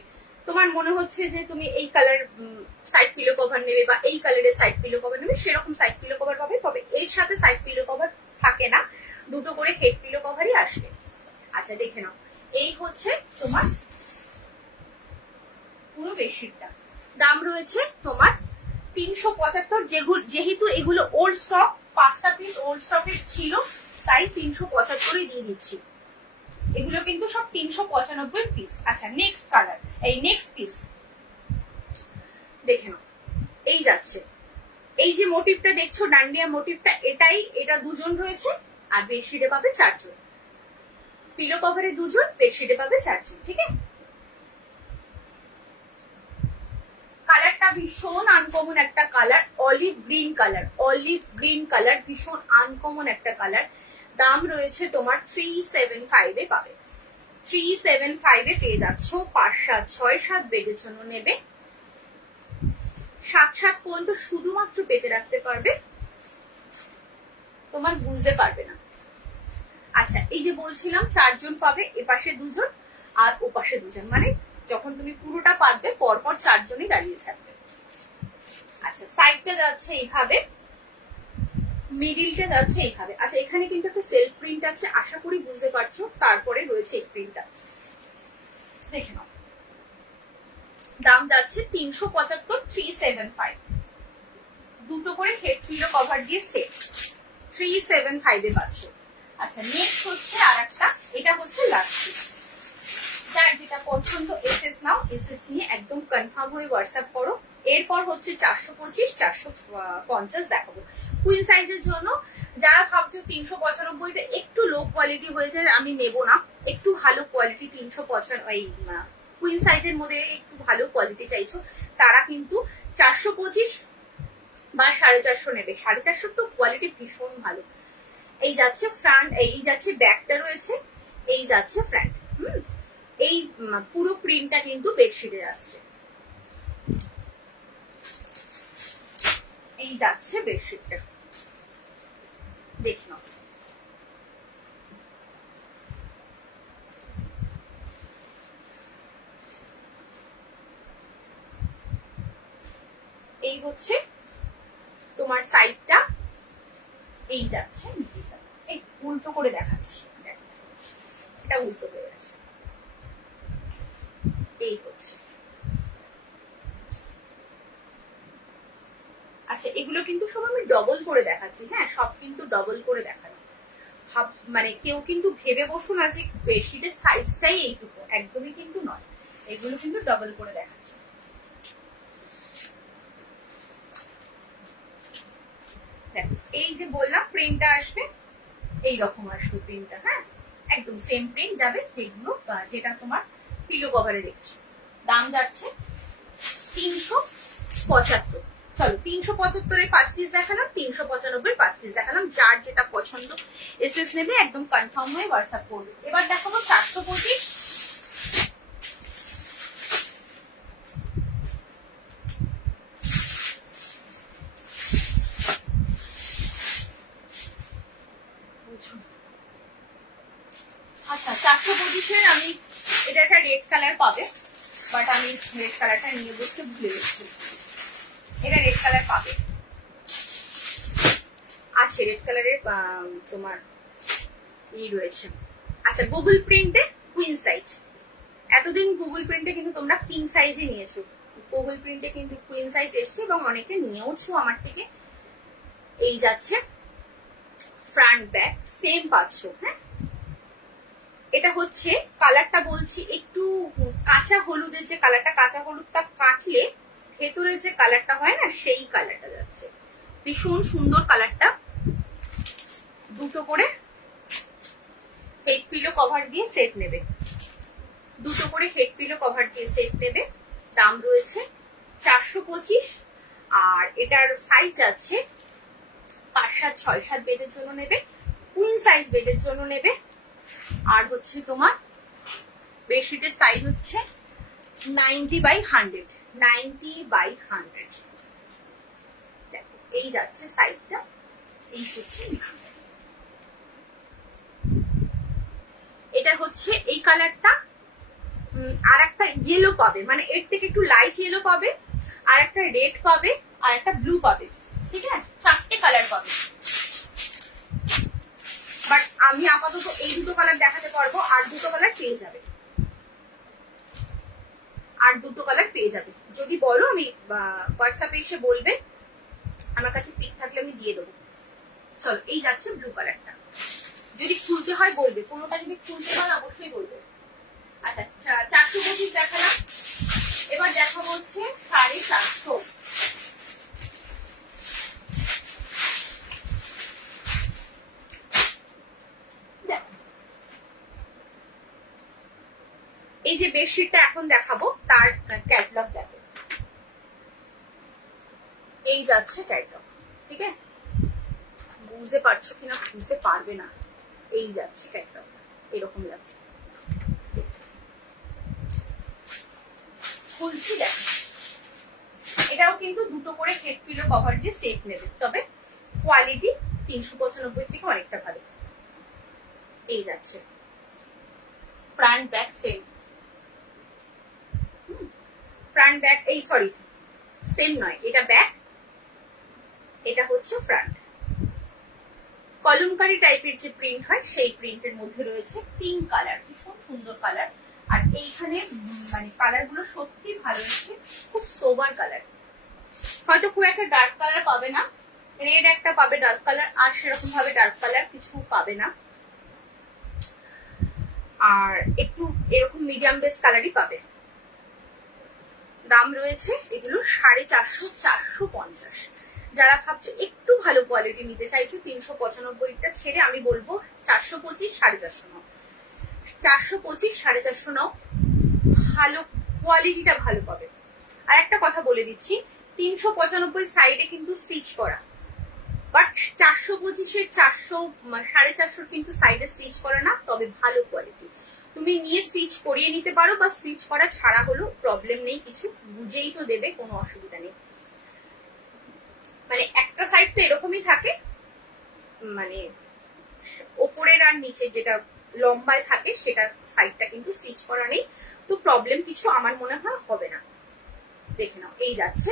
তোমার মনে হচ্ছে যে তুমি এই কালার সাইড পিলো কভার নেবে, বা এই কালারের সাইড পিলো কভার নেবে, সেরকম সাইড পিলো কভার পাবে। তবে এর সাথে সাইড পিলো কভার থাকে না, দুটো করে হেড পিলো কভারই আসবে। আচ্ছা, দেখে নাও, এই হচ্ছে তোমার বেডশিটটা। দাম রয়েছে তোমার 375। যেহেতু এগুলো ওল্ড স্টক, 5টা পিস ওল্ড স্টকের ছিল, তাই 375 দিয়ে দিচ্ছি। এগুলো কিন্তু সব 395 পিস। আচ্ছা, নেক্সট কালার, এই নেক্সট পিস দেখে নাও। এই যাচ্ছে, এই যে মোটিভটা দেখছো, ডান্ডিয়া মোটিভটা, এটা দুজন রয়েছে, আর বেডশিটে পাবে 4 জন। পিলো কভারে 2 জন, বেডশিটে পাবে 4 জন। ঠিক আছে, কালারটা ভীষণ আনকমন একটা colour, olive green colour. Olive green colour ভীষণ আনকমন একটা কালার। দাম রয়েছে তোমার 375 এ পাবে। 375 এ পেয়ে যাচ্ছ। 5, 7, 6, 7 বেডের জন্য নেবে। 7, 7 পর্যন্ত শুধুমাত্র পেতে রাখতে পারবে, তোমার বুঝতে পারবে না। আচ্ছা, এই যে বলছিলাম 4 জন পাবে, এপাশে 2 জন আর ওপাশে 2 জন, মানে যখন তুমি পুরোটা পাতবে পরপর 4 জনই দাঁড়িয়ে থাকবে। আচ্ছা, সাইডটা যাচ্ছে এইভাবে, মিডিলটা যাচ্ছে এইভাবে। আচ্ছা, এখানে কিন্তু একটা সেলফ প্রিন্ট আছে, আশা করি বুঝতে পারছো। তারপরে রয়েছে এই প্রিন্টটা, দেখে নাও। দাম যাচ্ছে 375, 375। দুটো করে হেড পিলো কভার দিয়ে সেট 375 এ পাচ্ছ। আচ্ছা, নেক্সট হচ্ছে আর একটা, এটা হচ্ছে লাস্ট পিস। যার যেটা পছন্দ এসএস নাও, এসএস নিয়ে একদম কনফার্ম হয়ে হোয়াটসঅ্যাপ করো। এরপর হচ্ছে 425, 450 দেখাবো কুইন সাইজের জন্য। যারা ভাবছো 395টা একটু লো কোয়ালিটি হয়ে যায়, আমি নেব না, একটু ভালো কোয়ালিটি 395 কুইন সাইজের মধ্যে একটু ভালো কোয়ালিটি চাইছো, তারা কিন্তু 425 বা 450 নেবে। 450 তো কোয়ালিটি ভীষণ ভালো। এই যাচ্ছে ফ্রন্ট, এই যাচ্ছে ব্যাকটা রয়েছে, এই যাচ্ছে ফ্রন্ট। এই পুরো প্রিন্টটা কিন্তু বেডশিটে আসছে। এই যাচ্ছে বেডশিটটা, দেখে নাও। এই হচ্ছে তোমার সাইডটা, এই যাচ্ছে, এই উল্টো করে দেখাচ্ছি, এটা উল্টো হয়ে গেছে। এই হচ্ছে। আচ্ছা, এগুলো কিন্তু সব আমি ডবল করে দেখাচ্ছি, হ্যাঁ, সব কিন্তু ডবল করে দেখানো। মানে কেউ কিন্তু ভেবে বসো না যে বেডশিটের সাইজটাই এইটুকু, একদমই কিন্তু নয়, এগুলো কিন্তু ডবল করে দেখাচ্ছি। দেখো, এই যে বললাম প্রিন্টটা আসবে, এইরকম আসবে প্রিন্টটা, হ্যাঁ, একদম সেম প্রিন্ট যাবে যেগুলো, যেটা তোমার পিলো কভারে দেখছো। দাম যাচ্ছে 375। চলো, 375 5 পিস দেখালাম, 395 5 পিস দেখালাম। যার যেটা পছন্দ এসএস নেবে, একদম কনফার্ম হয়ে হোয়াটসঅ্যাপ করবে। এবার দেখাবো 425। আচ্ছা, 425 আমি এটা একটা রেড কালার পাবে, বাট আমি রেড কালারটা নিয়ে বসতে ভুলে গেছি। এটা রেড কালার পাবে, আছে রেড কালারের তোমার ই রয়েছে। আচ্ছা, গুগল প্রিন্টে কুইন সাইজ। এতদিন গুগল প্রিন্টে কিন্তু তোমরা কিং সাইজে নিয়েছো, গুগল প্রিন্টে কিন্তু কুইন সাইজ এসছে এবং অনেকে নিয়েওছো আমার থেকে। এই যাচ্ছে ফ্রন্ট ব্যাক সেম পাচ্ছ, হ্যাঁ। এটা হচ্ছে কালারটা বলছি একটু কাঁচা হলুদের যে কালারটা, কাঁচা হলুদটা কাটলে ভেতরে যে কালারটা হয় না, সেই কালারটা যাচ্ছে। ভীষণ সুন্দর কালারটা। দুটো করে হেড পিলো কভার দিয়ে সেট নেবে, দুটো করে হেড পিলো কভার দিয়ে সেট নেবে। দাম রয়েছে 425। আর এটার সাইজ আছে 5, 7, 6, 7 বেডের জন্য নেবে, কুইন সাইজ বেডের জন্য নেবে। আর হচ্ছে তোমার বেডশিটের সাইজ হচ্ছে 90/100, 90/100। দেখো, এই যাচ্ছে সাইজটা, এই হচ্ছে। এটা হচ্ছে এই কালারটা, আর একটা ইয়েলো পাবে, মানে এর থেকে একটু লাইট ইয়েলো পাবে, আর একটা রেড পাবে, আর একটা ব্লু পাবে। ঠিক আছে, 4টে কালার পাবে। বাট আমি আপাতত এই দুটো কালার দেখাতে পারবো, আর দুটো কালার পেয়ে যাবে। আর আর দুটো কালার পেয়ে যাবে। যদি বলো আমি হোয়াটসঅ্যাপে এসে বলবে, আমার কাছে পিক থাকলে আমি দিয়ে দেবো। চলো এই যাচ্ছে ব্লু কালারটা, যদি খুলতে হয় বলবে, কোনোটা যদি খুলতে হয় অবশ্যই বলবে। আচ্ছা 425 দেখালাম, এবার দেখাবো হচ্ছে 450। এই যে বেডশিটটা এখন দেখাবো তার ক্যাটালগ দেখো, এই যাচ্ছে ক্যাটালগ, ঠিক আছে? বুঝতে পারছো কিনা, বুঝতে পারবে না, এই যাচ্ছে ক্যাটালগ, এরকম যাচ্ছে। খুলছি দেখো, এটাও কিন্তু দুটো করে হেড পিলো কভার দিয়ে সেট নেবে, তবে কোয়ালিটি 395 থেকে অনেকটা ভালো। এই যাচ্ছে front back same, front back, এই সরি সেম নয়, এটা ব্যাক, এটা হচ্ছে ফ্রন্ট। কলমকারী টাইপের যে প্রিন্ট হয় সেই প্রিন্টের মধ্যে রয়েছে পিঙ্ক কালার, ভীষণ সুন্দর কালার। আর এইখানে মানে কালার গুলো সত্যি ভালো এসেছে, খুব সোবার কালার। হয়তো খুব একটা ডার্ক কালার পাবে না, রেড একটা পাবে ডার্ক কালার, আর সেরকম ভাবে ডার্ক কালার কিছু পাবে না, আর একটু এরকম মিডিয়াম বেস কালারই পাবে। দাম রয়েছে এগুলো 450, 450। যারা ভাবছো একটু ভালো কোয়ালিটি নিতে চাইছো 395টা ছেড়ে আমি বলবো 425, 450 নাও, 425, 450 নাও, ভালো কোয়ালিটিটা ভালো পাবে। আর একটা কথা বলে দিচ্ছি, 395 সাইডে কিন্তু স্টিচ করা, বাট 425-এর 400, 450 কিন্তু সাইডে স্টিচ করা না, তবে ভালো কোয়ালিটি। তুমি নিয়ে স্টিচ করিয়ে নিতে পারো, বা স্টিচ করা ছাড়া হলো প্রবলেম নেই কিছু, বুঝেই তো দেবে, কোনো অসুবিধা নেই। মানে একটা সাইড তো এরকমই থাকে, মানে ওপরের আর নিচে যেটা লম্বায় থাকে সেটার সাইডটা কিন্তু স্টিচ করা নেই, তো প্রবলেম কিছু আমার মনে হয় হবে না। দেখে নাও, এই যাচ্ছে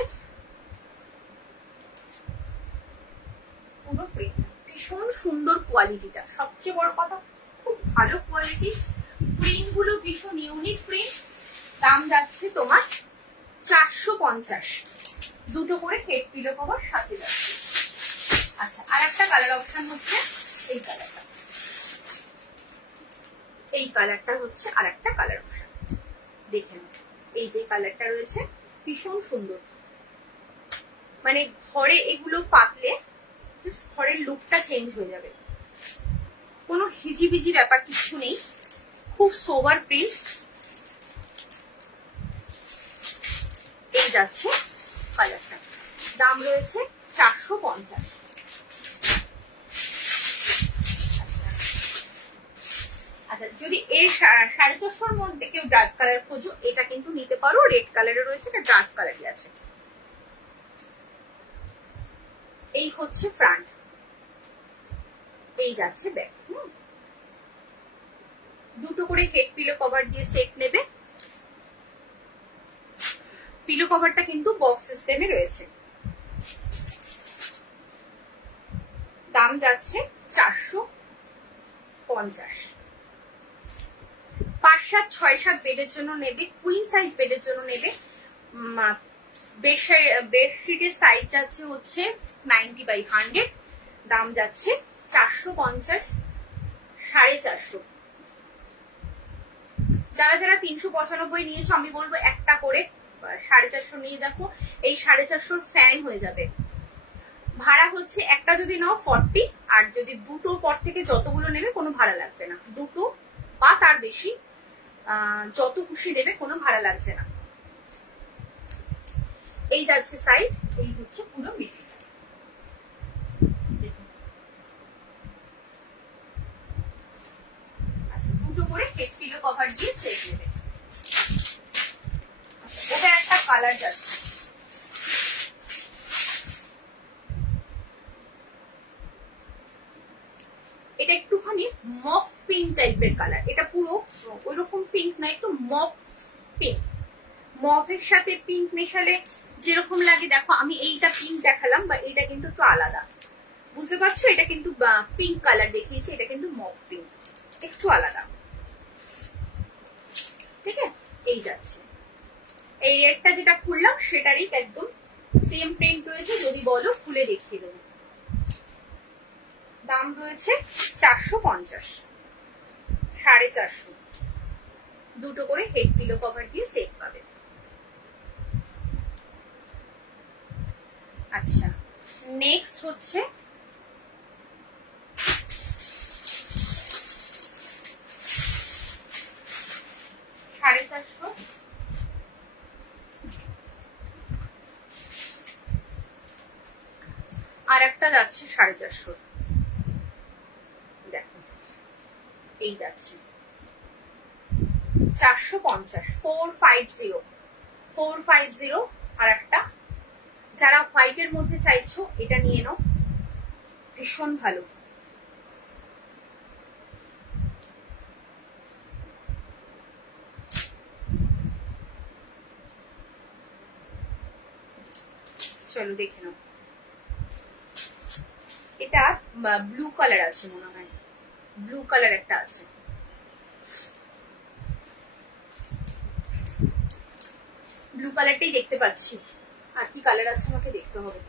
পুরো প্রিন্ট, ভীষণ সুন্দর কোয়ালিটিটা, সবচেয়ে বড় কথা খুব ভালো কোয়ালিটি, প্রিন্ট গুলো ভীষণ ইউনিক প্রিন্ট। দাম যাচ্ছে তোমার 450, দুটো করে হেড পিলো কভার সাথে যাচ্ছে। আচ্ছা, আর একটা কালার অপশন হচ্ছে এই কালারটা, এই কালারটা হচ্ছে আর একটা কালার অপশন, দেখে নাও। এই যে কালারটা রয়েছে ভীষণ সুন্দর, মানে ঘরে এগুলো পাতলে জাস্ট ঘরের লুকটা চেঞ্জ হয়ে যাবে, কোনো হিজিবিজি ব্যাপার কিছু নেই, খুব সোবার প্রিন্ট। এই যাচ্ছে কালারটা, দাম রয়েছে 450। আচ্ছা, যদি এই 450-র মধ্যে কেউ ডার্ক কালার খোঁজো, এটা কিন্তু নিতে পারো, রেড কালারে রয়েছে, এটা ডার্ক কালারই আছে। এই হচ্ছে ফ্রন্ট, এই যাচ্ছে ব্যাক। দুটো করে হেড পিলো কভার দিয়ে সেট নেবে, পিলো কভারটা কিন্তু বক্স সিস্টেমে রয়েছে। দাম যাচ্ছে 450। 5-7, 6-7 বেডের জন্য নেবে, কুইন সাইজ বেডের জন্য নেবে। বেডশিটের সাইজ যাচ্ছে হচ্ছে 90/100, দাম যাচ্ছে 450, 450। যারা যারা 395 নিয়েছো আমি বলবো একটা করে 450 নিয়ে দেখো, এই 450 ফ্যান হয়ে যাবে। ভাড়া হচ্ছে একটা যদি নাও 40, আর যদি দুটোর পর থেকে যতগুলো নেবে কোনো ভাড়া লাগবে না, দুটো বা তার বেশি যত খুশি নেবে কোনো ভাড়া লাগছে না। এই যাচ্ছে সাইড, এই হচ্ছে পুরো মিশি। আচ্ছা, দুটো করে হেড পিলো কভার দিয়ে সেট নেবে। ওটা একটা কালার যাচ্ছে, এটা একটুখানি মফ পিঙ্ক টাইপের কালার, এটা পুরো ওইরকম পিঙ্ক নয়, একটু মফ পিঙ্ক, মফের সাথে পিঙ্ক মেশালে যেরকম লাগে দেখো, আমি এইটা পিঙ্ক দেখালাম, বা এইটা কিন্তু একটু আলাদা, বুঝতে পারছো? এটা কিন্তু পিঙ্ক কালার দেখিয়েছি, এটা কিন্তু মফ পিঙ্ক, একটু আলাদা, ঠিক আছে? এই যাচ্ছে এই রেডটা যেটা খুললাম সেটারই একদম সেম প্রিন্ট রয়েছে, যদি বলো খুলে দেখিয়ে দেবো। দাম রয়েছে 450, 450, দুটো করে হেড পিলো কভার দিয়ে সেট পাবে। আচ্ছা, নেক্সট হচ্ছে $450, আর একটা যাচ্ছে 450, দেখো এই যাচ্ছে 450, 450, 450, আর একটা। যারা হোয়াইটের মধ্যে চাইছো এটা নিয়ে নাও, ভীষণ ভালো। চলো দেখে নাও, এটা ব্লু কালার আছে মনে হয়, ব্লু কালার একটা আছে। ব্লু কালারটাই দেখতে পাচ্ছি, আর কি কালার আছে আমাকে দেখতে হবে।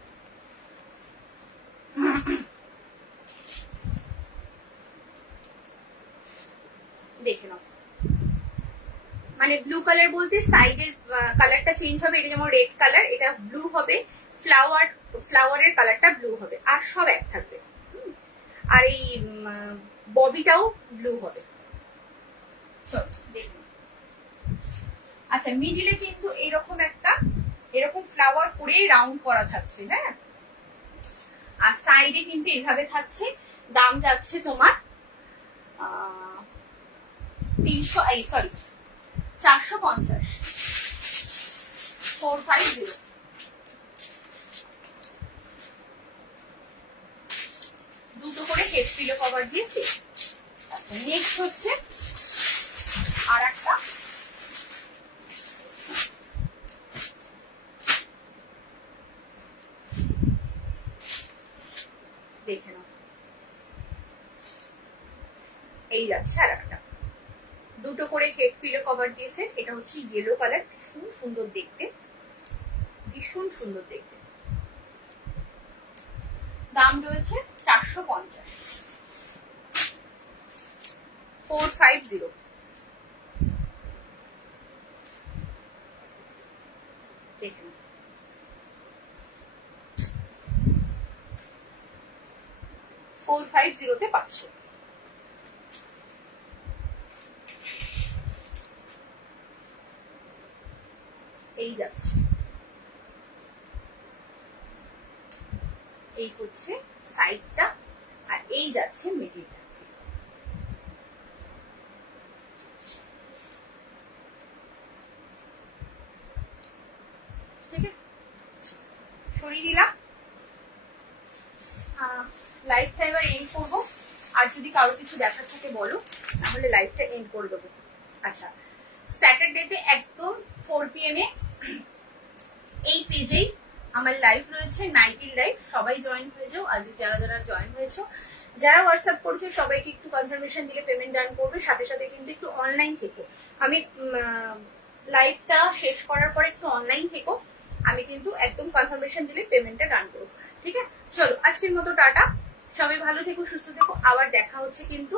দেখে নাও, মানে ব্লু কালার বলতে সাইডের কালারটা চেঞ্জ হবে, এটা যেমন রেড কালার, এটা ব্লু হবে, ফ্লাওয়ারের কালারটা ব্লু হবে, আর সব এক থাকবে। আর এই ববিটাও ব্লু হবে। চল দেখুন। আচ্ছা, মিডিলে কিন্তু এরকম একটা এরকম ফ্লাওয়ার করে রাউন্ড করা থাকছে, হ্যাঁ, আর সাইডে কিন্তু এইভাবে থাকছে। দাম যাচ্ছে তোমার 450, 450, দুটো করে হেড পিলো কভার দিয়েছি। আচ্ছা, নেক্সট হচ্ছে আর একটা, দেখে নাও, এই যাচ্ছে আর একটা, দুটো করে হেড পিলো কভার দিয়েছে। এটা হচ্ছে ইয়েলো কালার, ভীষণ সুন্দর দেখতে, ভীষণ সুন্দর দেখতে। দাম রয়েছে 450, 450, দেখুন 450 পাচ্ছ। এই যাচ্ছে, এই হচ্ছে সাইডটা, আর এই যাচ্ছে মিডিলটা। ঠিক আছে, সরিয়ে দিলাম। লাইভটা এবার এন্ড করবো, আর যদি কারো কিছু দেখার থাকে বলো, তাহলে লাইভটা এন্ড করে দেবো। আচ্ছা, স্যাটারডেতে একদম 4 PM এই পেজেই আমার লাইভ রয়েছে, নাইটির লাইভ, সবাই জয়েন হয়ে যাও। আজ যারা যারা জয়েন হয়েছো, যারা হোয়াটসঅ্যাপ করছে সবাইকে একটু কনফার্মেশন দিলে পেমেন্ট ডান করবে, সাথে সাথে কিন্তু একটু অনলাইন থেকো। আমি লাইভটা শেষ করার পরে একটু অনলাইন থেকো, আমি কিন্তু একদম কনফার্মেশন দিলে পেমেন্টটা ডান করবো। ঠিক আছে, চলো আজকের মতো টাটা, সবাই ভালো থেকো, সুস্থ থেকো, আবার দেখা হচ্ছে কিন্তু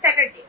স্যাটারডে।